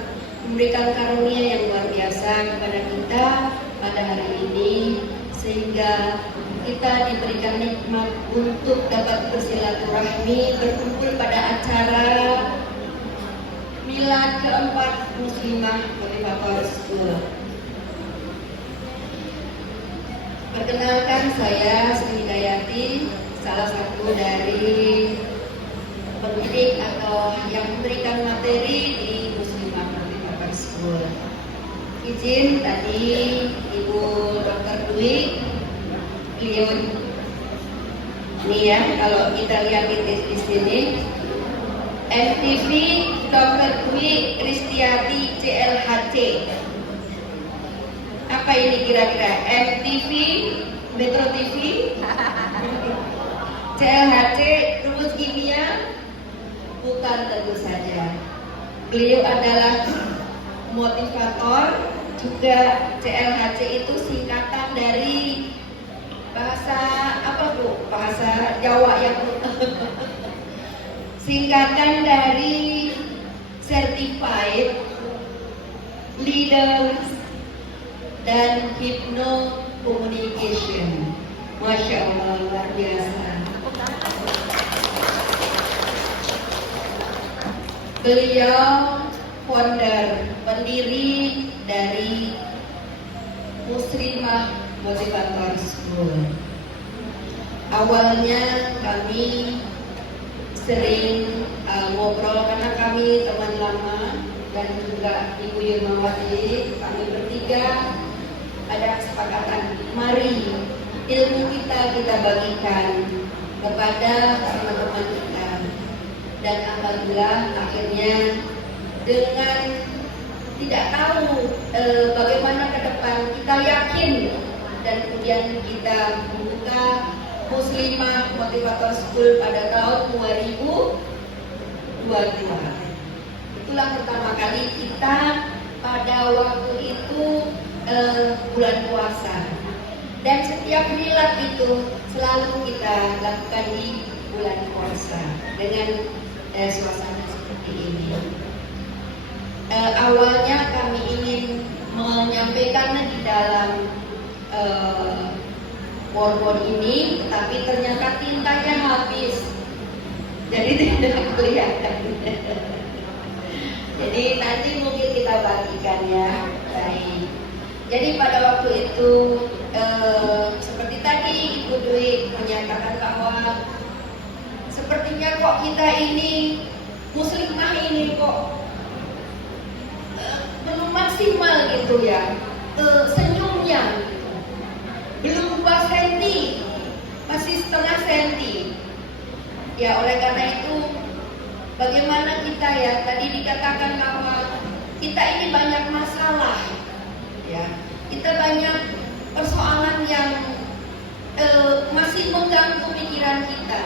memberikan karunia yang luar biasa kepada kita pada hari ini, sehingga kita diberikan nikmat untuk dapat bersilaturahmi, berkumpul pada acara milad keempat muslimah motivator school. Perkenalkan, saya Sri Hidayati, salah satu dari pendidik atau yang memberikan materi di Muslimah Motivator School. Izin tadi Ibu Dr. Dwi, beliau ini ya, kalau kita lihat di sini FTV Dr. Dwi Kristiati CLHC. Apa ini kira-kira? FTV, Metro TV, CLHC, rumus kimia? Bukan, tentu saja. Beliau adalah motivator, juga CLHC itu singkatan dari bahasa apa Bu? Bahasa Jawa ya Bu. Singkatan dari Certified Leader dan Hypno Communication. Masya Allah, luar biasa. Beliau founder, pendiri dari Muslimah Motivator School. Awalnya kami sering ngobrol karena kami teman lama, dan juga Ibu Yunawati, kami bertiga ada kesepakatan, mari ilmu kita bagikan kepada teman-teman kita. Dan alhamdulillah akhirnya dengan tidak tahu bagaimana ke depan, kita yakin, dan kemudian kita membuka Muslimah Motivator School pada tahun 2022. Itulah pertama kali kita pada waktu itu bulan puasa, dan setiap milad itu selalu kita lakukan di bulan puasa dengan suasana seperti ini. Awalnya kami ingin menyampaikan di dalam wallboard ini, tapi ternyata tintanya habis, jadi tidak kelihatan. Jadi nanti mungkin kita bagikan ya. Baik. Jadi pada waktu itu seperti tadi Ibu Dwi menyatakan bahwa sepertinya kok kita ini muslimah ini kok belum maksimal gitu ya, senyumnya gitu. Belum 2 senti, masih setengah senti. Ya oleh karena itu bagaimana kita ya, tadi dikatakan bahwa kita ini banyak masalah ya, kita banyak persoalan yang masih mengganggu pikiran kita.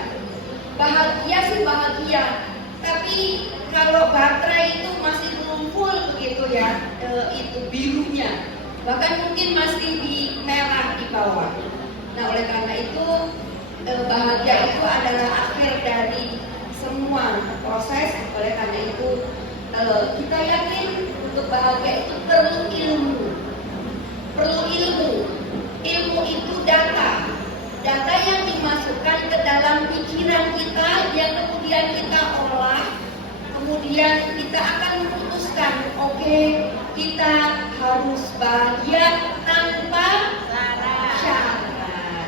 Bahagia sih bahagia, tapi kalau baterai itu masih belum full begitu ya, itu birunya, bahkan mungkin masih di merah di bawah. Nah oleh karena itu bahagia itu adalah akhir dari semua proses. Oleh karena itu kita yakin untuk bahagia itu perlu ilmu. Ilmu itu data yang dimasukkan ke dalam pikiran kita, yang kemudian kita olah, kemudian kita akan memutuskan, oke, kita harus bahagia tanpa syarat.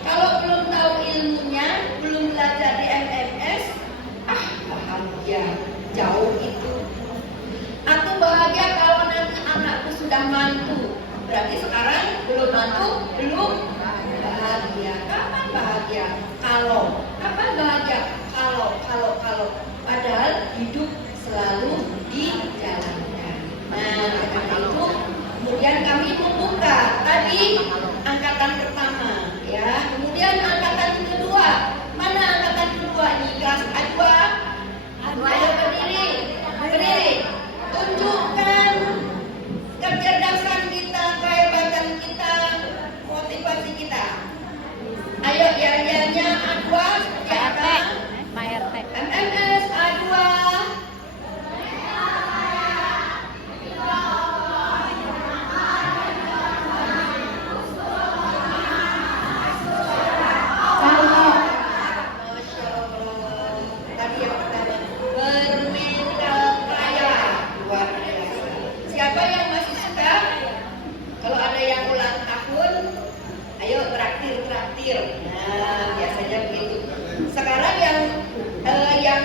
Kalau belum tahu ilmunya, belum belajar di MMS, bahagia jauh itu. Atau bahagia kalau nanti anakku sudah mantu, berarti sekarang belum mantu, belum bahagia. Kapan bahagia? Kapan bahagia? Kalau. Padahal hidup selalu dijalankan. Nah, karena itu kemudian kami membuka tadi angkatan pertama, ya. Kemudian angkatan kedua. Mana angkatan kedua ini? Kelas A2 Berdiri. Tunjukkan kecerdasan kita, kehebatan kita, motivasi kita. Ayo yayanya A2 seperti apa? MMS A2. Masya Allah. Tadi yang pertama, bermental kaya. Luar biasa. Siapa yang masih suka? Kalau ada yang ulang tahun, ayo traktir. Nah, biasanya begitu. Sekarang yang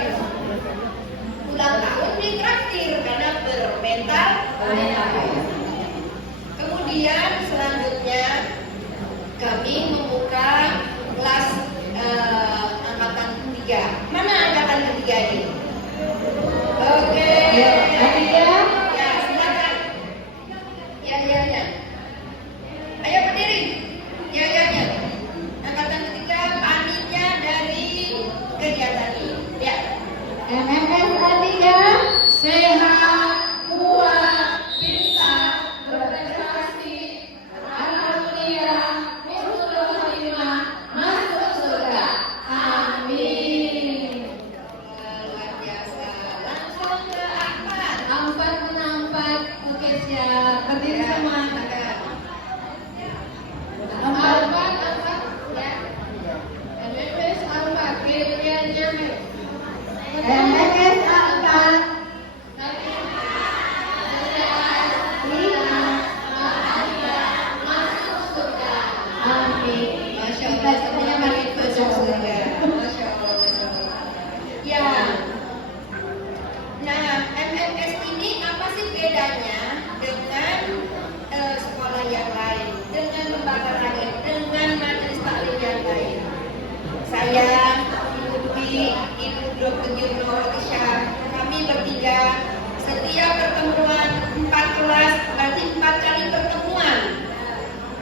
ulang tahun ditraktir karena bermental. Kemudian selanjutnya kami membuka kelas angkatan ketiga. Mana angkatan ketiga ini? Oke. Ketiga. Ya, silakan. Ya. Ayo berdiri. Ya. Angkatan ketiga panitia dari kegiatan ini. Ya. MMS A3. Sehat, kuat, pintar, berprestasi, alhamdulillah, husnul khotimah, masuk surga. Amin. Luar biasa. Langsung ke Ahmad. 464. Oke, siap. Berdiri Ya, semua. silakan. Empat, ya. MMS 4, kriterianya MMS A4. Amin. Masya Allah, semuanya makin masuk surga. Masya Allah. Ya. Nah, MMS ini apa sih bedanya dengan sekolah yang lain, dengan lembaga lain, dengan majelis taklim yang lain? Saya, Ibu Dwi, Ibu Dr. Yurno Rotisha, kami bertiga setiap pertemuan 4 kelas, berarti 4 kali pertemuan.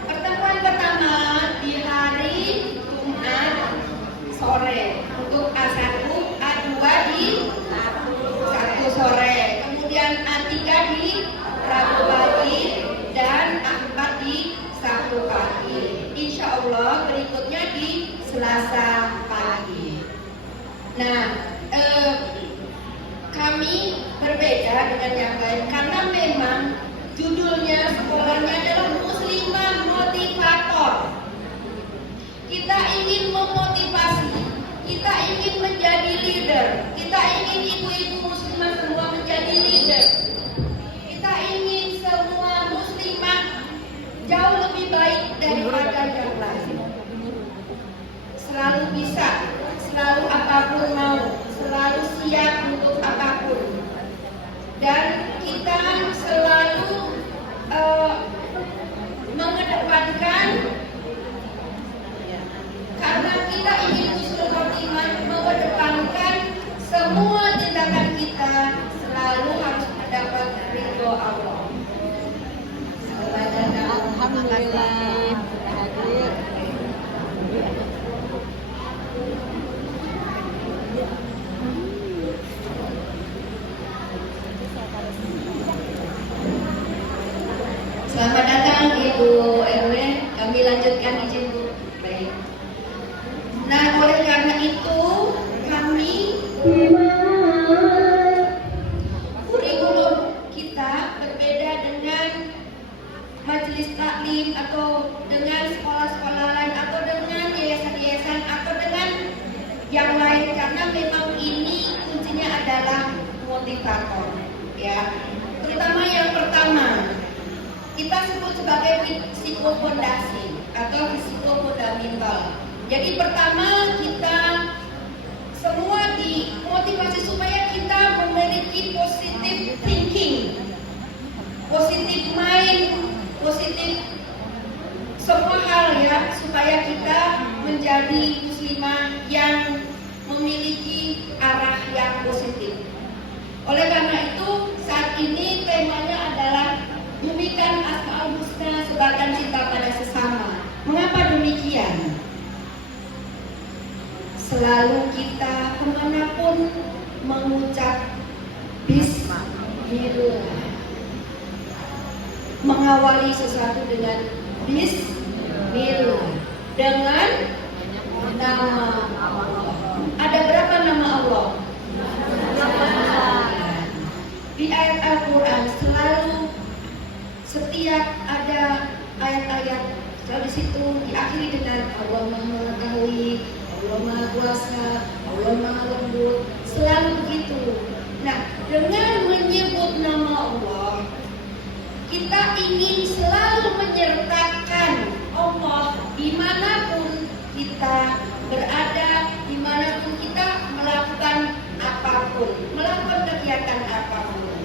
Pertemuan pertama di hari Jumat sore untuk A1, A2 di Sabtu sore, kemudian A3 di Rabu pagi dan A4 di Sabtu pagi. Insya Allah berikutnya di Selasa pagi. Nah, kami berbeda dengan yang lain karena memang judulnya sekolahnya adalah Muslimah Motivator. Kita ingin memotivasi, kita ingin menjadi leader, kita ingin ibu-ibu muslimah semua menjadi leader. Kita ingin semua muslimah jauh lebih baik daripada yang lain. Selalu bisa, selalu apapun mau, selalu siap untuk apapun. Dan kita selalu mengedepankan, karena kita ingin husnul khotimah, mengedepankan semua tindakan kita selalu harus mendapat ridho Allah. Alhamdulillah. Hadir. Selamat datang Ibu RW, kami lanjutkan izin Bu. Baik. Nah, oleh karena itu kami kurikulum kita berbeda dengan majelis taklim atau dengan sekolah-sekolah lain atau dengan yayasan-yayasan atau dengan yang lain, karena memang ini kuncinya adalah motivator, ya. Terutama yang pertama, kita sebut sebagai psikofondasi atau psikofundamental. Jadi pertama kita semua dimotivasi supaya kita memiliki positive thinking, positive mind, positif semua hal ya, supaya kita menjadi muslimah yang memiliki arah yang positif. Oleh karena itu saat ini temanya adalah bumikan Asmaul Husna sebarkan cinta pada sesama. Mengapa demikian? Selalu kita kemanapun mengucap Bismillah. Bismillah. Mengawali sesuatu dengan Bismillah, dengan nama Allah. Ada berapa nama Allah? Di ayat Al-Quran selalu setiap ada ayat-ayat selalu di situ diakhiri dengan Allah Maha Mengetahui, Allah Maha Kuasa, Allah Maha Lembut, selalu begitu. Nah, dengan menyebut nama Allah, kita ingin selalu menyertakan Allah dimanapun kita berada, dimanapun kita melakukan apapun, melakukan kegiatan apapun.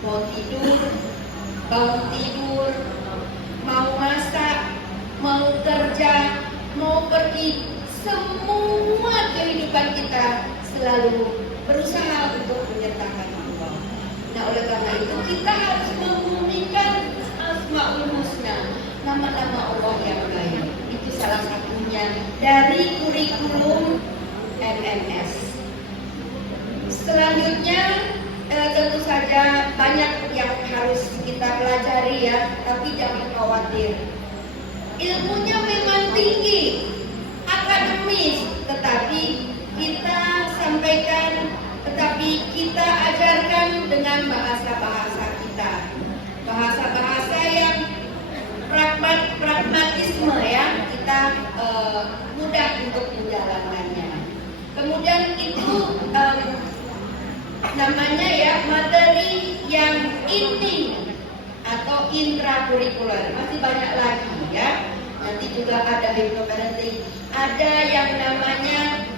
Mau tidur, bangun tidur, mau masak, mau kerja, mau pergi, semua kehidupan kita selalu berusaha untuk menyertakan Allah. Nah, oleh karena itu kita harus membumikan Asmaul Husna, nama-nama Allah yang baik. Itu salah satunya dari kurikulum MMS. Selanjutnya tentu saja banyak yang harus kita pelajari ya, tapi jangan khawatir. Ilmunya memang tinggi, akademis, tetapi kita sampaikan, tetapi kita ajarkan dengan bahasa-bahasa kita, bahasa-bahasa yang pragmatisme ya, kita mudah untuk menjalankannya. Kemudian itu namanya ya materi yang inti atau intrakurikuler, masih banyak lagi ya. Nanti juga ada hypnoparenting, ada yang namanya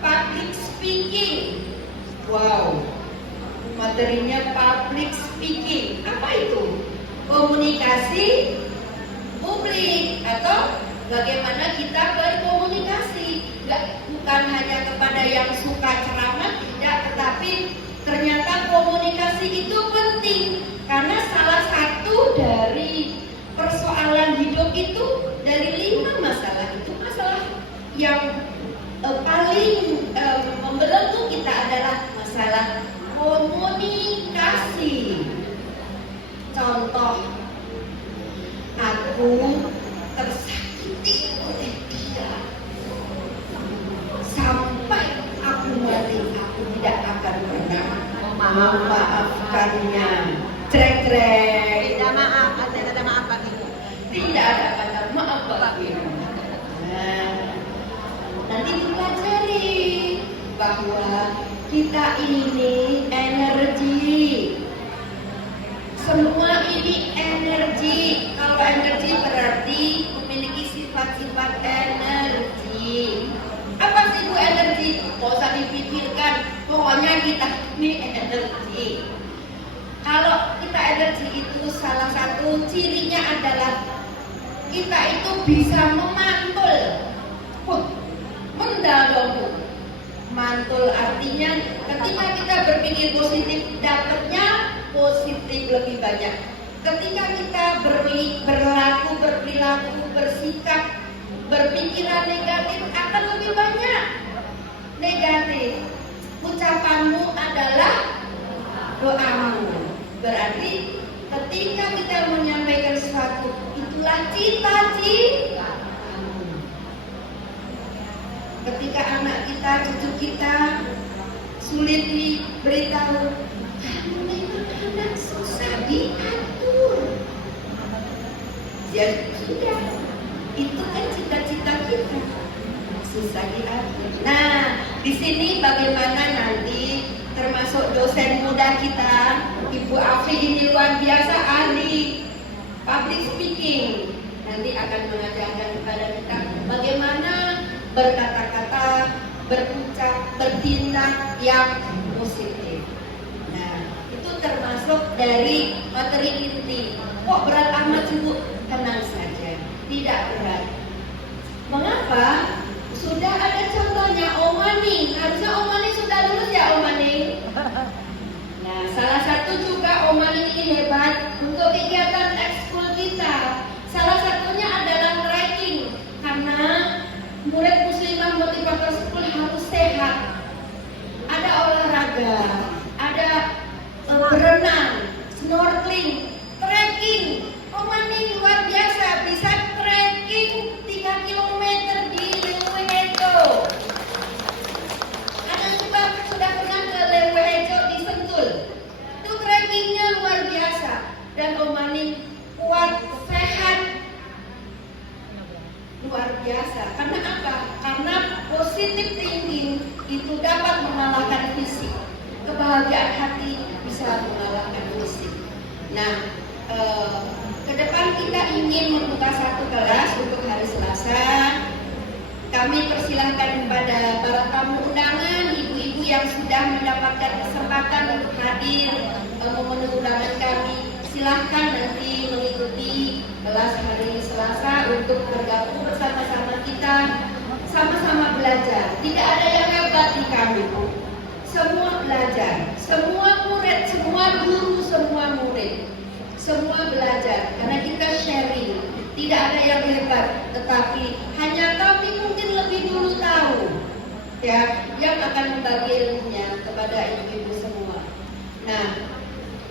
public speaking. Wow, materinya public speaking. Apa itu? Komunikasi publik atau bagaimana kita berkomunikasi. Bukan hanya kepada yang suka ceramah, tidak, tetapi ternyata komunikasi itu penting. Karena salah satu dari persoalan hidup itu, dari 5 masalah itu, masalah yang paling membelenggu kita adalah masalah komunikasi. Contoh, aku tersakiti oleh dia, sampai aku mati, aku tidak akan pernah memaafkannya. Trek-trek. Tidak maaf, ada maaf bagi. Tidak ada kata maaf bagimu. Nah, nanti pelajari bahwa kita ini energi. Semua ini energi. Kalau energi berarti memiliki sifat-sifat energi. Apa sih itu energi? Gak usah dipikirkan. Pokoknya kita ini energi. Kalau kita energi itu salah satu cirinya adalah kita itu bisa memantul. Mendalam. Mantul artinya ketika kita berpikir positif, dapatnya positif lebih banyak. Ketika kita berlaku, berperilaku, bersikap, berpikiran negatif, akan lebih banyak negatif. Ucapanmu adalah doamu. Berarti ketika kita menyampaikan sesuatu, itulah cita-cita. Ketika anak kita, cucu kita sulit diberitahu, kamu memang anak susah diatur. Ya sudah, itu kan cita-cita kita, susah diatur. Nah, di sini bagaimana nanti termasuk dosen muda kita, Ibu Afi ini luar biasa ahli public speaking. Nanti akan mengajarkan kepada kita bagaimana berkata-kata, berucap, bertindak yang positif. Nah, itu termasuk dari materi inti. Kok berat amat sih Bu? Tenang saja, tidak berat. Mengapa? Sudah ada contohnya Omani. Harusnya Omani sudah lulus ya Omani. Nah, salah satu juga Omani ini hebat untuk kegiatan ekskul kita. Salah satunya adalah trekking, karena murid muslimah motivator school harus sehat. Ada olahraga, ada kebahagiaan hati bisa mengalahkan fisik. Nah, ke depan kita ingin membuka satu kelas untuk hari Selasa. Kami persilahkan kepada para tamu undangan, ibu-ibu yang sudah mendapatkan kesempatan untuk hadir memenuhi undangan kami. Silahkan nanti mengikuti kelas hari Selasa untuk bergabung bersama-sama kita, sama-sama belajar. Tidak ada yang hebat di kami, Bu. Semua belajar, semua murid, semua guru, semua murid, semua belajar. Karena kita sharing, tidak ada yang hebat, tetapi hanya kami mungkin lebih dulu tahu, ya, yang akan membagi ilmunya kepada ibu-ibu semua. Nah,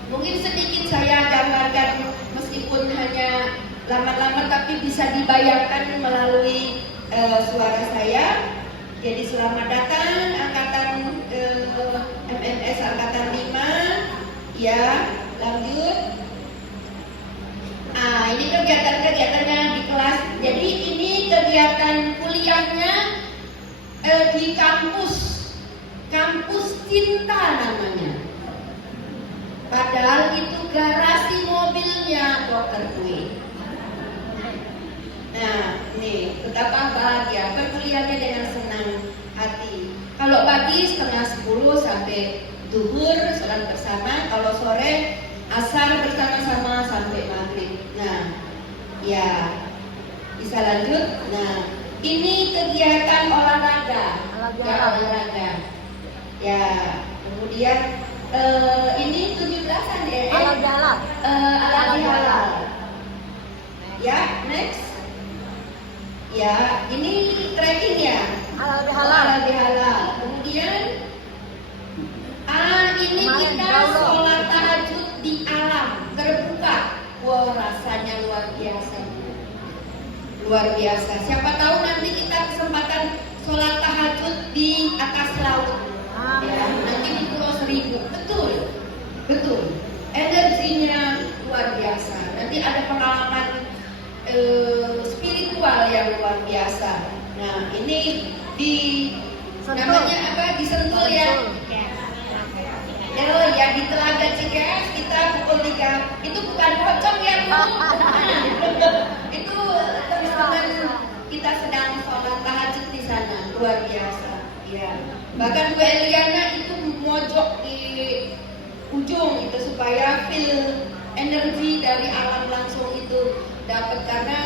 mungkin sedikit saya gambarkan meskipun hanya lama-lama tapi bisa dibayangkan melalui suara saya. Jadi selamat datang angkatan MMS angkatan 5. Ya, lanjut. Ini kegiatan-kegiatannya di kelas. Jadi ini kegiatan kuliahnya di kampus Cinta namanya. Padahal itu garasi mobilnya Dr. Dwi. Nah, nih betapa bahagia perkuliahannya dengan senang hati. Kalau pagi setengah 10 sampai duhur sholat bersama. Kalau sore asar bersama-sama sampai maghrib. Nah, ya bisa lanjut. Nah, ini kegiatan olahraga. Olahraga. Ya, kemudian ini 17-an ya. Alat halal. Ya, next. Ya, ini trekking ya. Halal. Kemudian ini kita sholat tahajud di alam terbuka. Wow, rasanya luar biasa. Luar biasa. Siapa tahu nanti kita kesempatan sholat tahajud di atas laut. Ya, nanti di Pulau Seribu. Betul. Energinya luar biasa. Nanti ada pengalaman spiritual yang luar biasa. Nah, ini di namanya apa? Di Sentul ya. Ya di Telaga Cikeas kita pukul 3. Itu bukan pocong ya, Bu. Itu teman-teman kita sedang sholat tahajud di sana. Luar biasa. Ya. Bahkan Bu Eliana itu mojok di ujung itu supaya feel energi dari alam langsung itu dapat, karena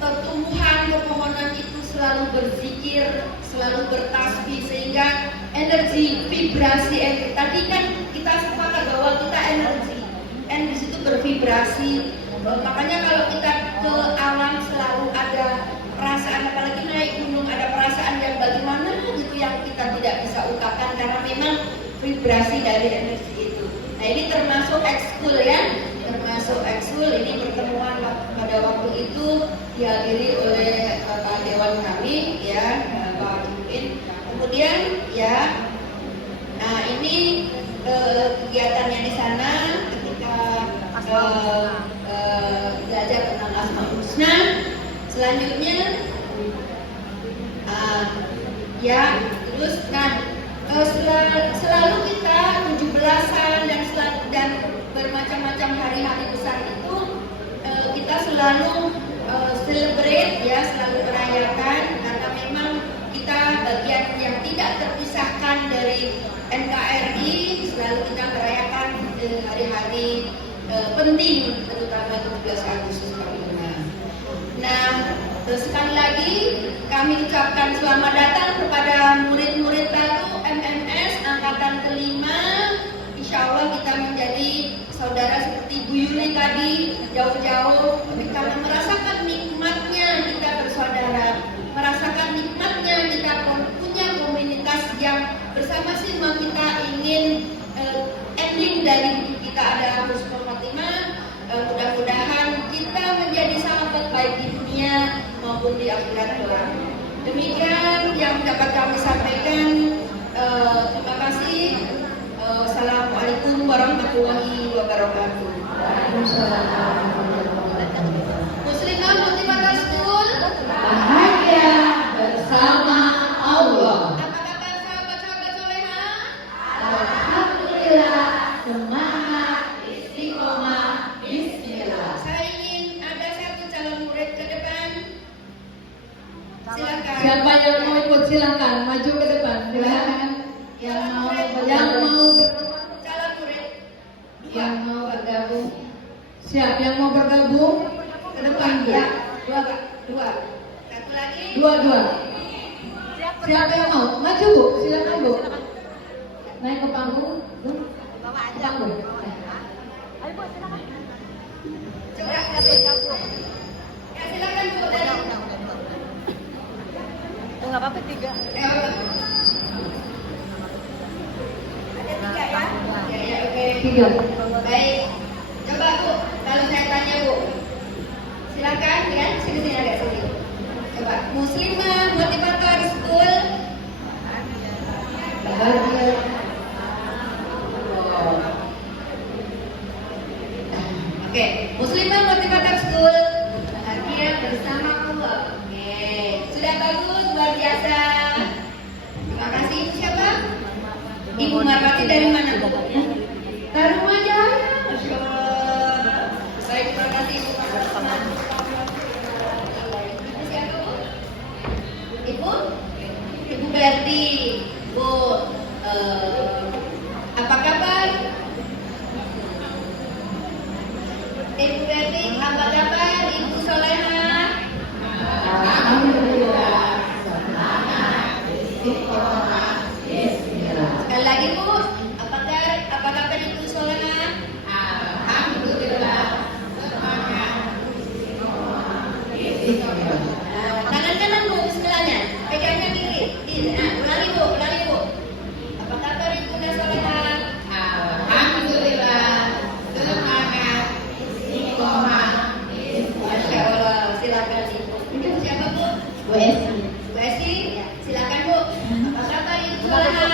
tumbuhan pepohonan itu selalu berzikir, selalu bertasbih, sehingga energi vibrasi tadi kan kita sepakat bahwa kita energi, di situ bervibrasi. Makanya kalau kita ke alam selalu ada perasaan, apalagi naik gunung ada perasaan yang bagaimana gitu yang kita tidak bisa ungkapkan karena memang vibrasi dari energi itu. Nah, ini termasuk ekskul ya. Ini pertemuan pada waktu itu dihadiri oleh Pak Dewan kami ya, Pak Jum'in. Kemudian ya, nah ini kegiatannya di sana ketika belajar tentang Asmaul Husna. Selanjutnya ya, terus selalu kita 17-an dan bermacam-macam hari-hari besar itu kita selalu celebrate ya, selalu merayakan, karena memang kita bagian yang tidak terpisahkan dari NKRI, selalu kita merayakan hari-hari penting, terutama 17 Agustus Paripurna. Nah, sekali lagi kami ucapkan selamat datang kepada murid-murid baru MMS angkatan kelima. Insya Allah kita menjadi saudara seperti Bu Yuli tadi, jauh-jauh karena merasakan nikmatnya kita bersaudara, merasakan nikmatnya kita punya komunitas yang bersama-sama kita ingin ending dari hidup kita ada husnul khotimah. Mudah-mudahan kita menjadi sahabat baik di dunia maupun di akhirat kelak. Demikian yang dapat kami sampaikan. Terima kasih. Assalamualaikum warahmatullahi wabarakatuh. Muslimah Multimadrasah School Bahagia bersama Allah. Apa kata sahabat-sahabat soleha? semangat, istiqomah, bismillah. Saya ingin ada satu calon murid ke depan. Silakan. Siapa yang mau ikut silakan maju ke depan. Silakan. Yang mau Calon murid. yang mau bergabung, Siap yang mau bergabung ke depan Bu. ya, dua. Satu lagi. Dua. Siapa yang mau? Maju Bu, silakan Bu. Naik ke panggung. Bu. Panggung. Ayo Bu, silakan. Coba. Ya silakan Bu. Oh, nggak apa-apa 3. Ada 3 ya? Ya, oke. 3. Baik. Coba Bu, kalau saya tanya Bu. Silakan ya, sini agak sini. Coba, Muslimah Motivator School. Bahagia. Oke, Muslimah Motivator School. Bahagia bersama Allah. Oke, sudah bagus, luar biasa. Terima kasih. Ibu siapa? Ibu Marwati dari mana? Tarumajaya. Masya Allah. Baik, terima kasih Ibu Marwati. Ibu siapa Bu? Ibu Berti. Bu, apa kabar? Ibu Berti, apa kabar? Ibu Soleha. Alhamdulillah, semangat, istiqomah, bismillah. Sekali lagi Bu, apa kabar Ibu Soleha? Alhamdulillah, semangat, istiqomah, bismillah. Tangan kanan Bu, sebelahnya. Pegangnya kiri. Nah, ulangi Bu. Apa kabar Ibu Soleha? Alhamdulillah, semangat, istiqomah, Masya Allah, silakan Ibu. Ibu siapa Bu? Bu Esti. Bu Esti, silakan Bu. Apa kabar Ibu Soleha?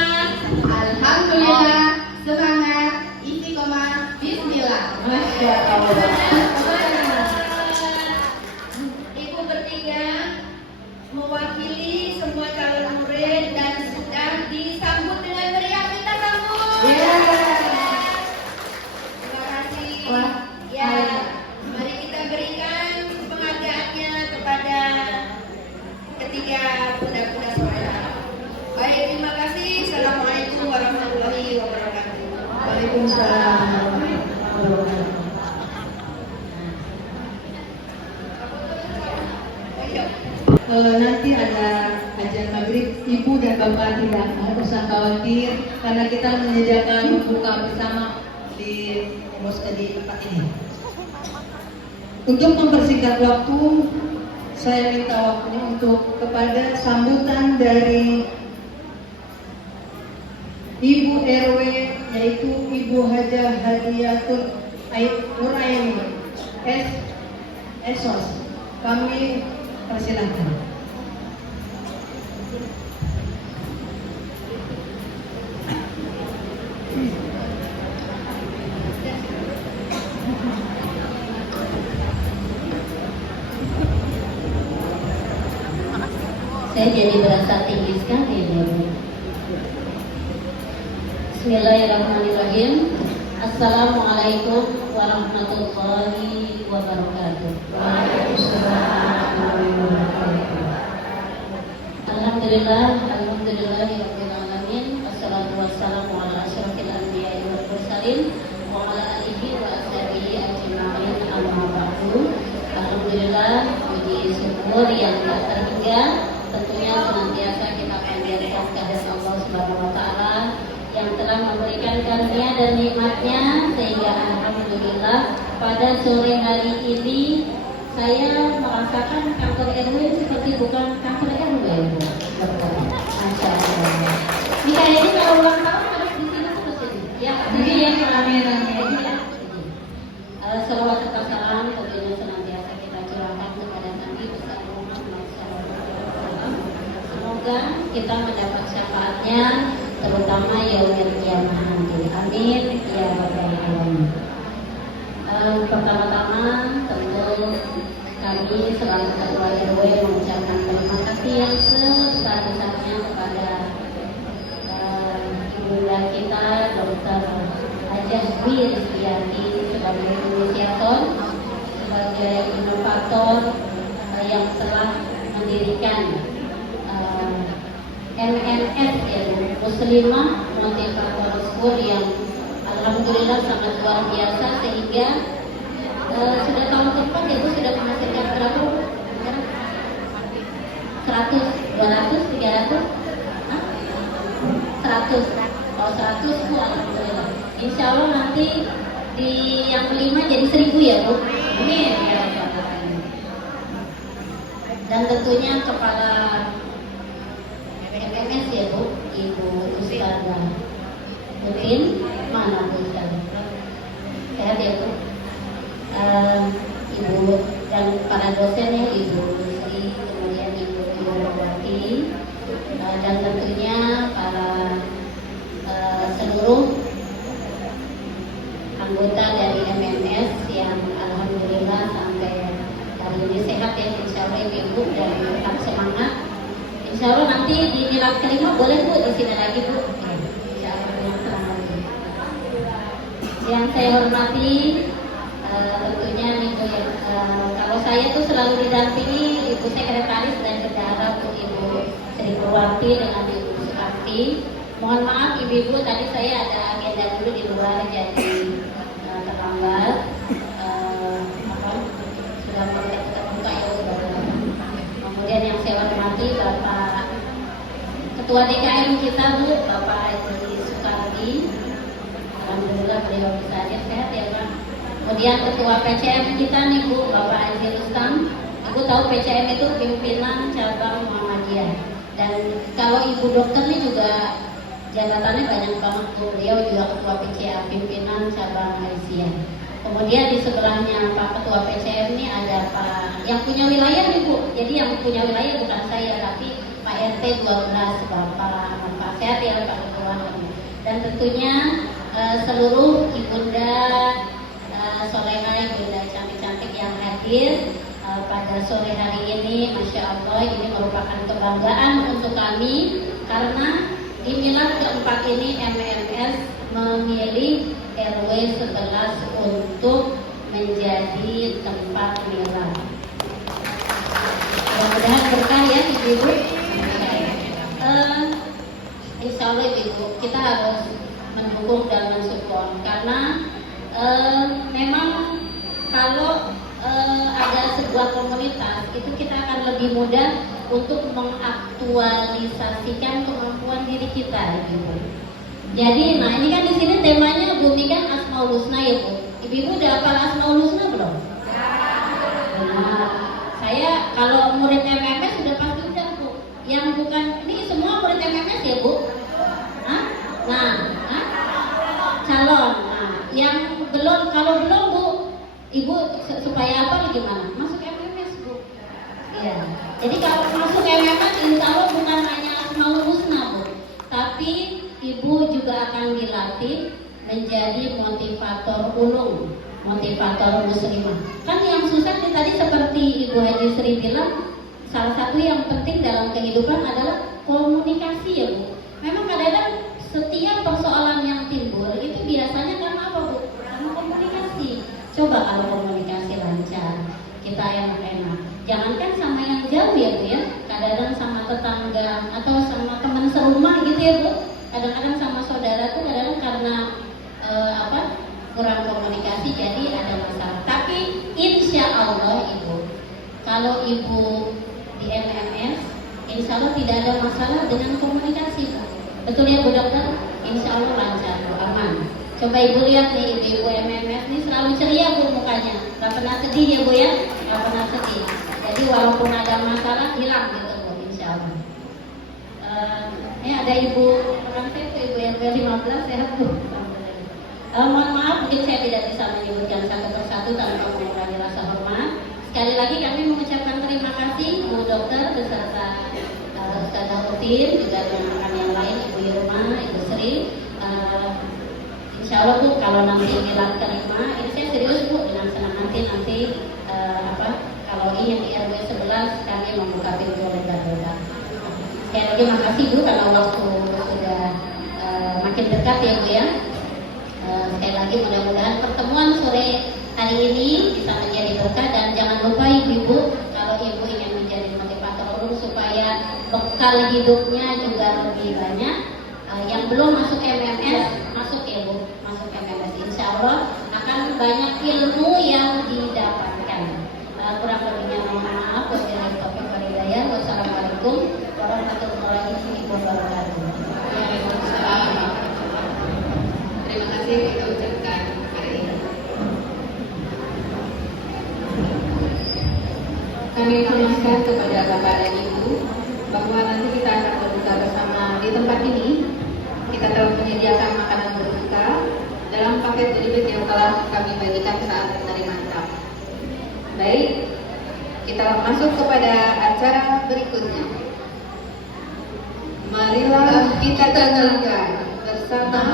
Alhamdulillah, semangat, istiqomah, bismillah. Masya Allah. Ibu bertiga mewakili semua calon murid dan sudah disambut dengan meriah. Kita sambut. Terima kasih. Wah, Ya, mari kita berikan penghargaannya kepada ketiga budak-budak Soleha. Baik, terima kasih. Assalamualaikum warahmatullahi wabarakatuh. Waalaikumsalam warahmatullahi wabarakatuh. Nanti ada ajar maghrib, ibu dan bapak tidak usah khawatir karena kita menyediakan buka bersama di tempat ini. Untuk mempersingkat waktu, saya minta waktunya untuk kepada sambutan dari Ibu RW, yaitu Ibu Hajah Hadiyatul Nuraini Esos. Kami persilahkan. Saya jadi berasa tinggi sekali ini. Bismillahirrahmanirrahim. Assalamualaikum warahmatullahi wabarakatuh. Waalaikumsalam warahmatullahi wabarakatuh. Alhamdulillahirabbil alamin. Wassalatu wassalamu ala asyrofil anbiya'i wal mursalin wa ala alihi wa ashabihi ajma'in, amma ba'du. Alhamdulillah, puji syukur yang tak terhingga tentunya senantiasa kita panjatkan kepada Allah Subhanahu wa taala yang telah memberikan karunia dan nikmatnya sehingga alhamdulillah pada sore hari ini saya merasakan kantor RW seperti bukan kantor RW. Masya Allah. Ini kayaknya kalau ulang tahun harus di sini terus ini. Ya, jadi yang rame-rame ya. Salawat serta salam tentunya senantiasa kita curahkan kepada Nabi besar Muhammad SAW. Semoga kita mendapat syafaatnya terutama yaumil qiyamah nanti. Amin ya rabbal alamin. Pertama-tama tentu kami selaku Ketua RW mengucapkan terima kasih yang sebesar-besarnya kepada ibunda kita Dr. Hajah Dwi Rizkianti sebagai inisiator, sebagai inovator yang telah mendirikan MMS ya, Muslimah Motivator School yang alhamdulillah sangat luar biasa sehingga sudah tahun keempat ya Bu, sudah menghasilkan berapa? 100, 200, 300? 100. Kalau 100 Bu, alhamdulillah. Insya Allah nanti di yang kelima jadi 1000 ya Bu. Amin ya Rabbal Alamin. Dan tentunya kepala MMS ya Bu, Ibu Ustazah Udin, mana Bu Ustazah? Sehat ya Bu. Ibu dan para dosennya Ibu Sri, kemudian Ibu Nurwati, dan tentunya para seluruh anggota dari MMS yang alhamdulillah sampai hari ini sehat ya, insya Allah Ibu dan tetap semangat. Insya Allah nanti di nilai kelima boleh Bu di sini lagi Bu. Insya Allah dengan senang hati. Yang saya hormati tentunya nih Bu ya, kalau saya tuh selalu didampingi Ibu Sekretaris dan Bendahara Bu Ibu Sri Purwanti dengan Ibu Sukarti. Mohon maaf Ibu-Ibu, tadi saya ada agenda dulu di luar jadi terlambat. Sudah mulai terbuka ya Bu. Kemudian yang saya hormati Bapak Ketua DKM kita Bu, Bapak Haji Sukarti. Alhamdulillah beliau bisa hadir, sehat ya Pak. Kemudian Ketua PCM kita nih Bu, Bapak Haji Rustam. Ibu tahu PCM itu pimpinan cabang Muhammadiyah. Dan kalau Ibu dokter nih juga jabatannya banyak banget Bu. Beliau juga Ketua PCA, pimpinan cabang Aisyah. Kemudian di sebelahnya Pak Ketua PCM ini ada Pak yang punya wilayah nih Bu. Jadi yang punya wilayah bukan saya tapi Pak RT 12 Bapak sehat ya Pak Ketua. Dan tentunya seluruh ibunda soleha, ibunda cantik-cantik yang hadir pada sore hari ini, Masya Allah ini merupakan kebanggaan untuk kami karena di milad keempat ini MMS memilih RW 11 untuk menjadi tempat milad. Mudah-mudahan berkah ya Ibu. Insya Allah Ibu, kita harus mendukung dan mensupport karena memang kalau ada sebuah komunitas itu kita akan lebih mudah untuk mengaktualisasikan kemampuan diri kita, Ibu. Jadi, nah ini kan di sini temanya Bumi kan Asmaul Husna ya Bu. Ibu udah hafal Asmaul Husna belum? Nah, saya kalau murid MMS sudah pasti udah Bu. Yang bukan, ini semua murid MMS ya Bu? Hah? Nah, calon. Nah, yang belum, kalau belum Bu, Ibu supaya apa gimana? Masuk MMS Bu. Iya. Jadi kalau masuk MMS insya Allah bukan hanya Asmaul Husna Bu, tapi Ibu juga akan dilatih menjadi motivator ulung, motivator muslimah. Kan yang susah nih tadi seperti Ibu Haji Sri bilang, salah satu yang penting dalam kehidupan adalah komunikasi ya Bu. Memang kadang-kadang setiap persoalan yang timbul itu biasanya karena apa Bu? Karena komunikasi. Coba kalau komunikasi lancar, kita enak-enak. Jangankan sama yang jauh ya Bu ya, kadang-kadang sama tetangga atau sama teman serumah gitu ya Bu. Kadang-kadang sama saudara tuh kadang-kadang karena kurang komunikasi jadi ada masalah. Tapi insya Allah Ibu, kalau Ibu di MMS, insya Allah tidak ada masalah dengan komunikasi Bu. Betul ya Bu Dokter? Insya Allah lancar Bu, aman. Coba Ibu lihat nih Ibu MMS ini selalu ceria Bu mukanya, gak pernah sedih ya Bu ya, gak pernah sedih. Jadi walaupun ada masalah hilang gitu Bu, insya Allah. Ini ada Ibu rekan saya tuh Ibu yang 15 sehat Bu. Mohon maaf mungkin saya tidak bisa menyebutkan satu persatu tanpa mengurangi rasa hormat. Sekali lagi kami mengucapkan terima kasih Bu Dokter beserta Ustazah Udin juga rekan yang lain Ibu Irma, Ibu Sri. Insya Allah Bu, kalau nanti milad kelima, ini saya serius Bu, dengan senang hati nanti kalau ingin di RW 11 kami membuka pintu lebar-lebar. Sekali lagi makasih Bu, karena waktu sudah makin dekat ya Bu ya. Sekali lagi mudah-mudahan pertemuan sore hari ini bisa menjadi berkah, dan jangan lupa ibu-ibu, kalau ibu ingin menjadi motivator guru supaya bekal hidupnya juga lebih banyak. Yang belum masuk MMS, masuk ya Bu, masuk MMS. Insya Allah akan banyak ilmu yang didapatkan. Kurang lebihnya mohon maaf. Wabillahi taufiq wal hidayah. Wassalamualaikum warahmatullahi wabarakatuh. Waalaikumsalam. Terima kasih kita ucapkan hari ini. Kami informasikan kepada Bapak dan Ibu bahwa nanti kita akan berbuka bersama di tempat ini. Kita telah menyediakan makanan berbuka dalam paket goodie yang telah kami bagikan saat menerima tamu. Baik, kita masuk kepada acara berikutnya. Marilah kita dengarkan bersama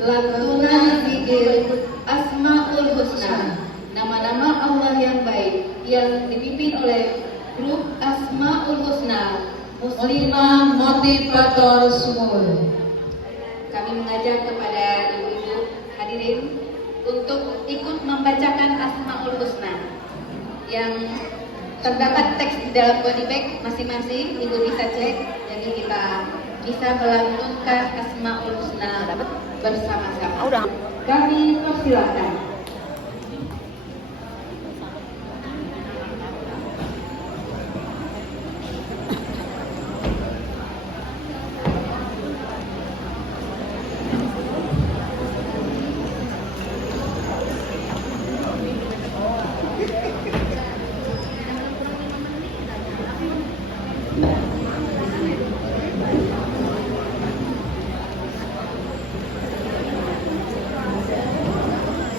lantunan zikir Asmaul Husna, nama-nama Allah yang baik yang dipimpin oleh grup Asmaul Husna Muslimah Motivator Sumul. Kami mengajak kepada ibu-ibu hadirin untuk ikut membacakan Asmaul Husna yang terdapat teks di dalam body bag masing-masing. Ibu bisa cek, jadi kita bisa melantunkan Asmaul Husna bersama-sama. Kami persilahkan.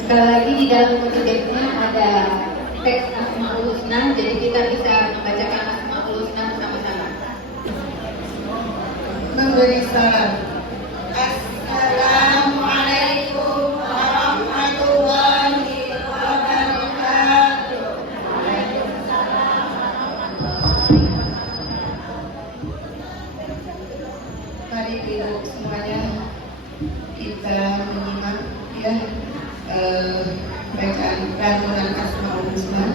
Sekali lagi di dalam konsepnya ada teks Asmaul Husna, jadi kita bisa membacakan Asmaul Husna bersama-sama. Memberi salam. Assalamualaikum warahmatullahi wabarakatuh. Mari ibu semuanya kita menyimak ya bacaan lantunan Asmaul Husna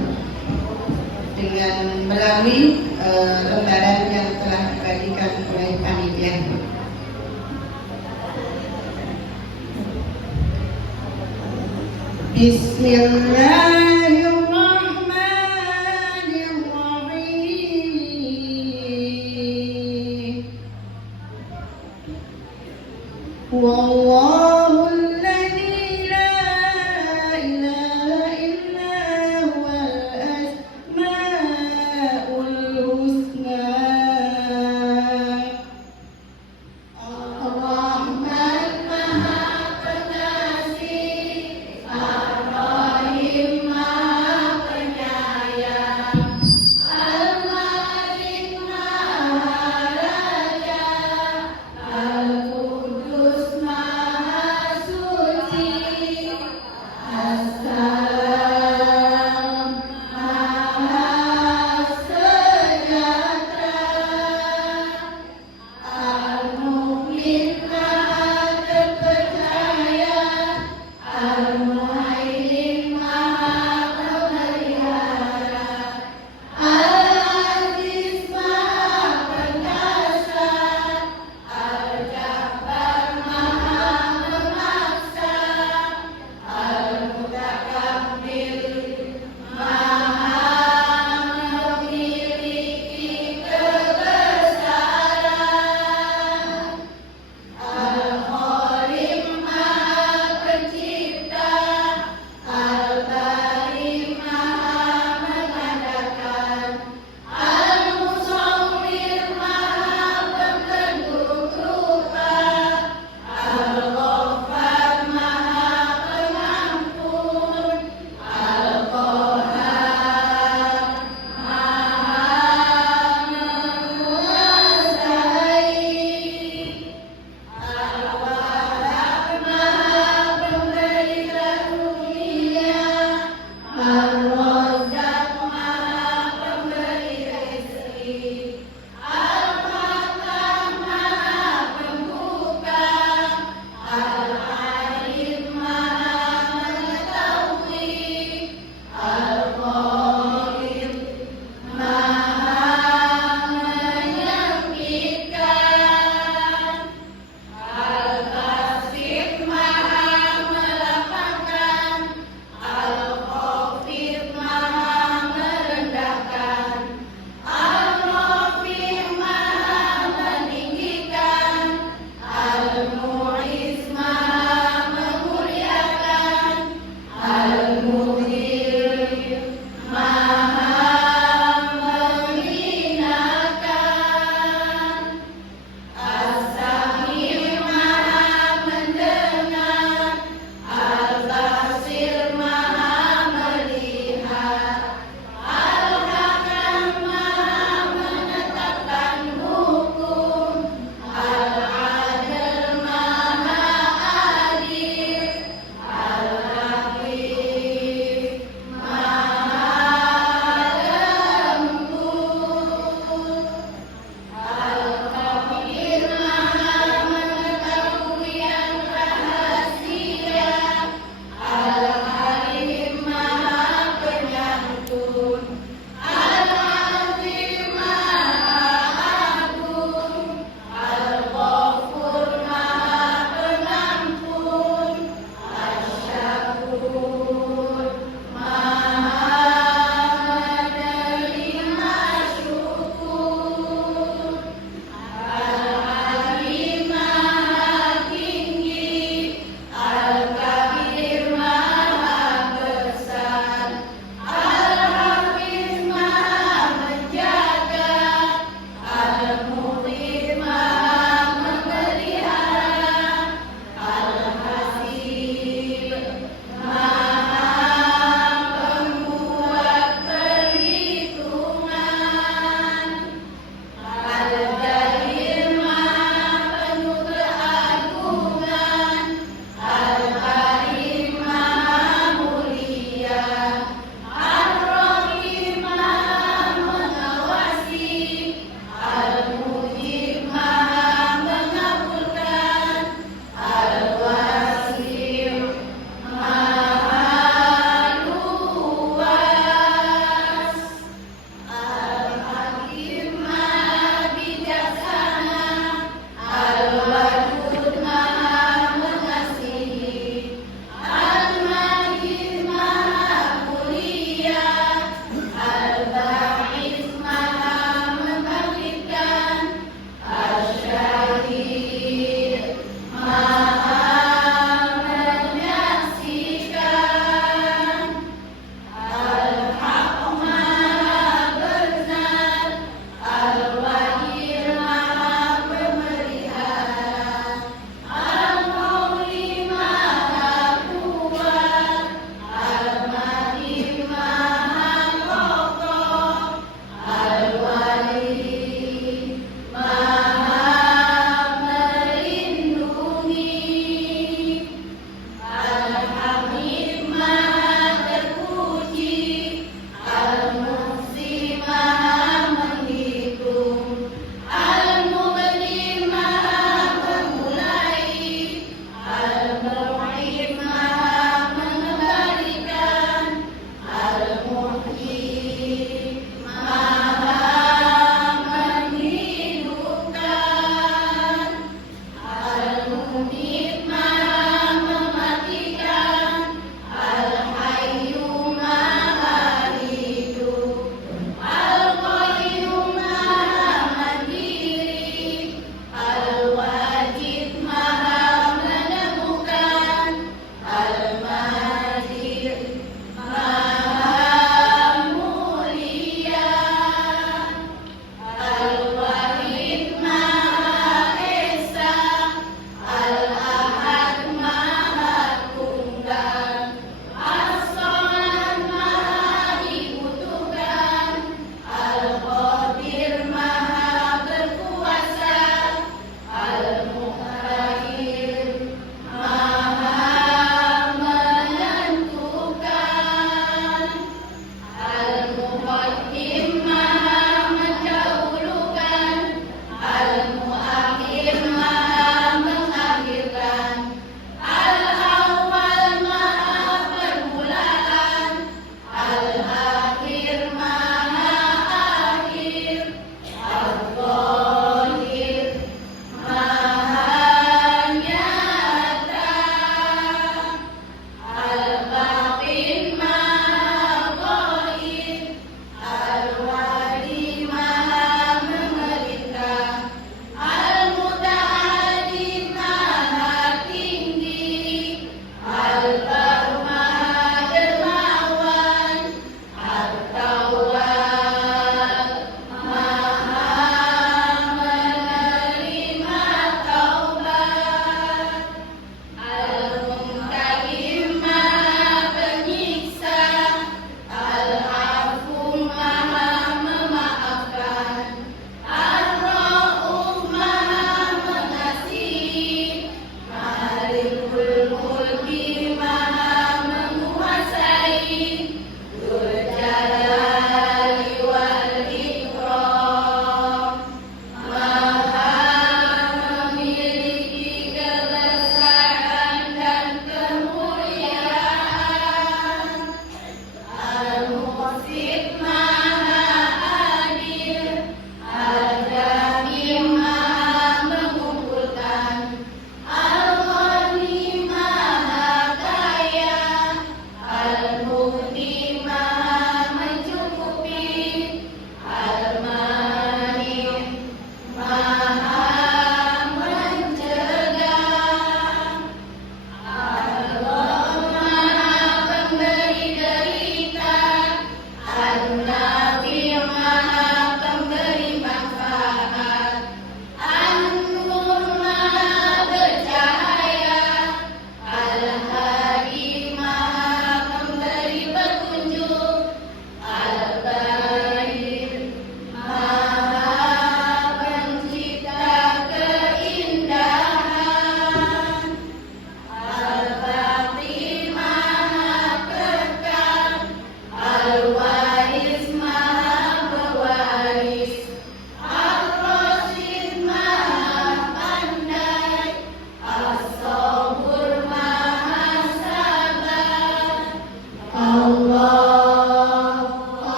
dengan melalui lembaran yang telah dibagikan oleh panitia. Bismillahirrahmanirrahim. Wallahu alladzi la ilaha illa huwal asmaul husna. Ar-Rahman Maha Pengasih, Ar-Rahim Maha Penyayang, Al-Malik Maha Raja, Al-Qudus Maha Suci.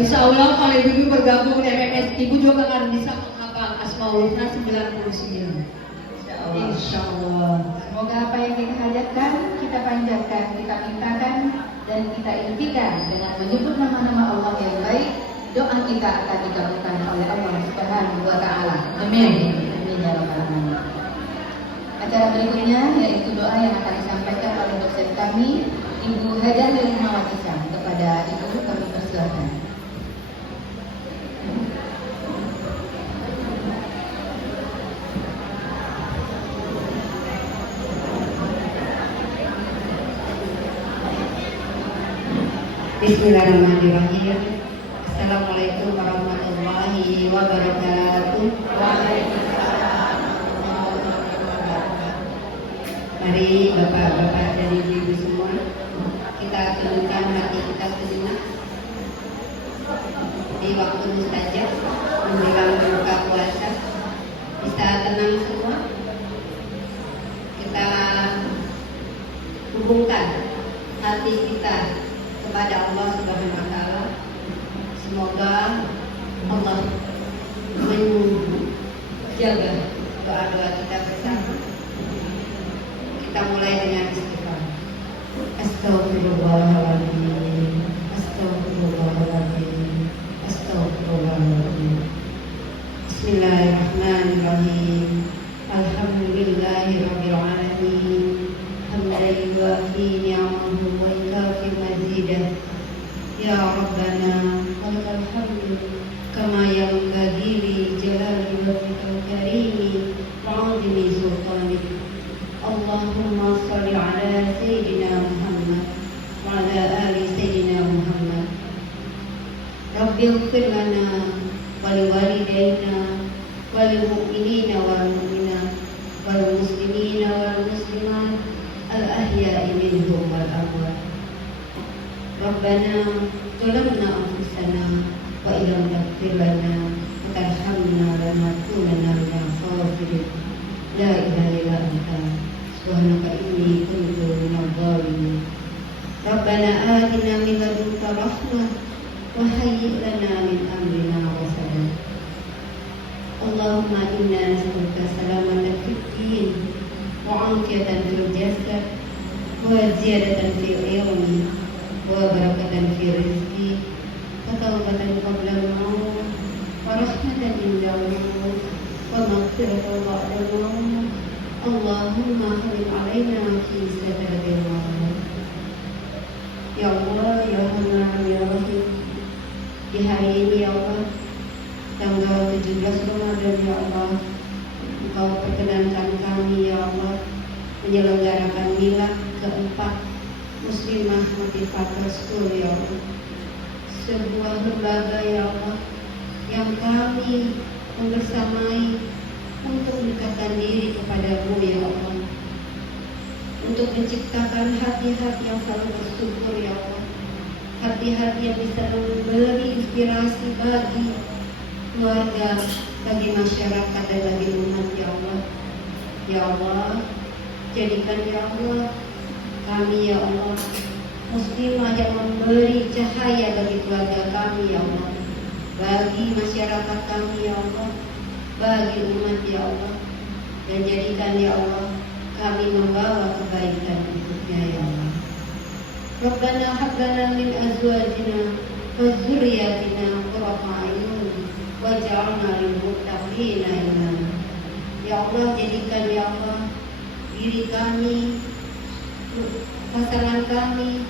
Insya Allah kalau ibu bergabung di MMS, ibu juga akan bisa menghafal Asmaul Husna 99. Insya Allah. Semoga apa yang kita hajatkan, kita panjatkan, kita mintakan, dan kita impikan dengan menyebut nama-nama Allah yang baik. Doa kita akan dikabulkan oleh Allah Subhanahu wa Ta'ala. Amin. Amin ya rabbal alamin. Acara berikutnya yaitu doa yang akan disampaikan oleh dosen kami, Ibu Hajah Helimawati Sam. Kepada Ibu kami persilakan. Bismillahirrahmanirrahim. Assalamualaikum warahmatullahi wabarakatuh. Mari bapak-bapak dan ibu-ibu semua, kita tundukkan hati kita sejenak di waktu mustajab menjelang buka puasa. Bisa tenang semua. Kita hubungkan hati kita kepada Allah Subhanahu wa Ta'ala. Semoga Allah menjaga doa-doa kita bersama. Kita mulai dengan istighfar. Astagfirullahaladzim, astagfirullahaladzim, astagfirullahaladzim. Bismillahirrahmanirrahim. Alhamdulillahirabbil alamin. Hamdan yuwafi ni'amahu wa yukafi mazidah. Ya Rabbana walakal hamdu kama yanbaghi li jalali wajhikal karimi wa 'azimi sultanik. Allahumma shalli ala sayyidina Muhammad wa ala ali sayyidina Muhammad. Rabbil ighfir lana wa liwalidayna wal mu'minina wal mu'minat wal muslimina wal muslimat al ahya'i minhum wal amwat. Rabbana zalamna anfusana wa illam taghfir lana wa tarhamna lanakunanna minal khasirin. La ilaha illa anta subhanaka inni kuntu minadh dhalimin. Rabbana atina min ladunka rahmah wa hayyi' lana min amrina rashada. Allahumma inna nas'aluka salamatan fid din wa 'afiyatan fil jasad wa ziyadatan fil ilmi wa barakatan fil rizqi wa tawbatan qabla al-maut wa rahmatan inda al-maut wa maghfiratan ba'da al-maut. Allahumma halim alaina fi sakaratil maut. Ya Allah, ya Rahman, ya Rahim, di hari ini ya Allah, tanggal 17 Ramadan ya Allah, Engkau perkenankan kami ya Allah menyelenggarakan milad keempat Muslimah Motivator School ya Allah, sebuah lembaga ya Allah yang kami membersamai untuk mendekatkan diri kepadamu ya Allah, untuk menciptakan hati-hati yang selalu bersyukur ya Allah, hati-hati yang bisa memberi inspirasi bagi keluarga, bagi masyarakat dan bagi umat ya Allah. Ya Allah, jadikan ya Allah kami ya Allah muslimah yang memberi cahaya bagi keluarga kami ya Allah, bagi masyarakat kami ya Allah, bagi umat ya Allah, dan jadikan ya Allah kami membawa kebaikan untuknya ya Allah. Rabbana hab lana min azwajina wa dzurriyyatina qurrata a'yun waj'alna lil muttaqina imama. Ya Allah, jadikan ya Allah diri kami, pasangan kami,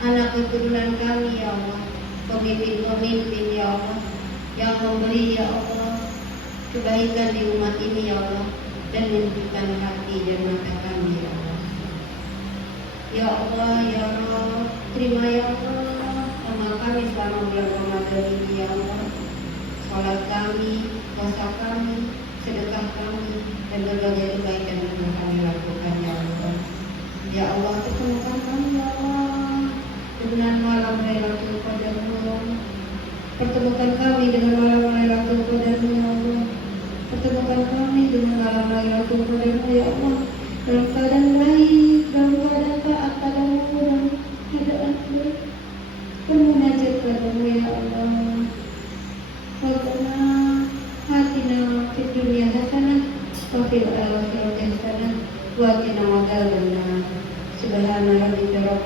anak keturunan kami ya Allah, pemimpin-pemimpin ya Allah yang memberi ya Allah kebaikan di umat ini ya Allah, dan menunjukkan hati dan mata kami ya Allah. Ya Allah, ya Allah, terima ya Allah amal kami selama bulan Ramadan ini ya Allah, salat kami, puasa kami, sedekah kami, dan berbagai kebaikan yang telah kami lakukan ya Allah. Ya Allah, pertemukan kami ya Allah dengan malam Lailatul Qadarmu. Pertemukan kami dengan malam Lailatul Qadarmu ya Allah. Pertemukan kami dengan malam Lailatul Qadarmu ya Allah, dalam keadaan baik, dalam keadaan taat padamu, dalam keadaan bermunajat padamu ya Allah.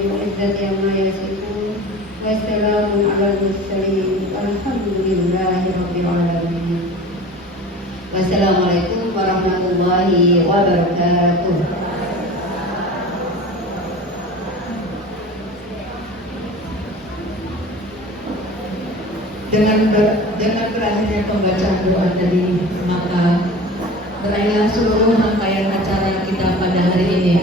rabbil izzati amma yasifun. Wassalamun ala mursalin. Alhamdulillahi rabbil alamin. Wassalamualaikum warahmatullahi wabarakatuh. Dengan berakhirnya pembacaan doa tadi, maka berakhirlah seluruh rangkaian acara kita pada hari ini.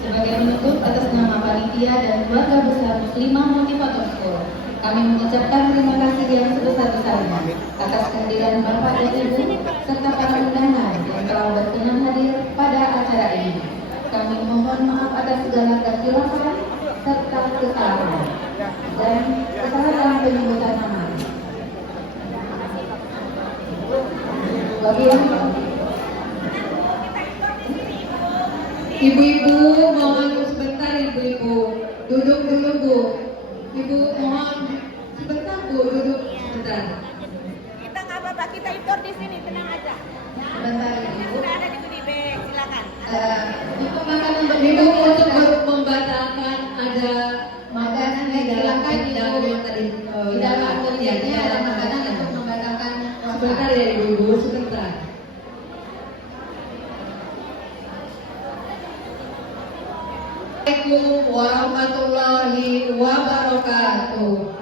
Sebagai penutup atas nama panitia dan keluarga besar Muslimah Motivator School, kami mengucapkan terima kasih yang sebesar-besarnya atas kehadiran Bapak dan Ibu serta para undangan yang telah berkenan hadir pada acara ini. Kami mohon maaf atas segala kesilapan serta kesalahan dan kesalahan penyebutan nama. Ibu-ibu mohon sebentar, ibu-ibu duduk dulu Bu. Ibu mohon sebentar Bu, duduk sebentar. Kita nggak apa-apa, kita impor di sini, tenang aja. Sebentar Ini Ibu. sudah ada di goodie bag, silakan. Untuk makanan Ibu berbuka untuk membatalkan ada makanan di dalam silakan yang Ibu. tadi Di dalam kuliahnya ada makanan untuk membatalkan puasa. sebentar ya ibu-ibu, sebentar. Assalamualaikum warahmatullahi wabarakatuh.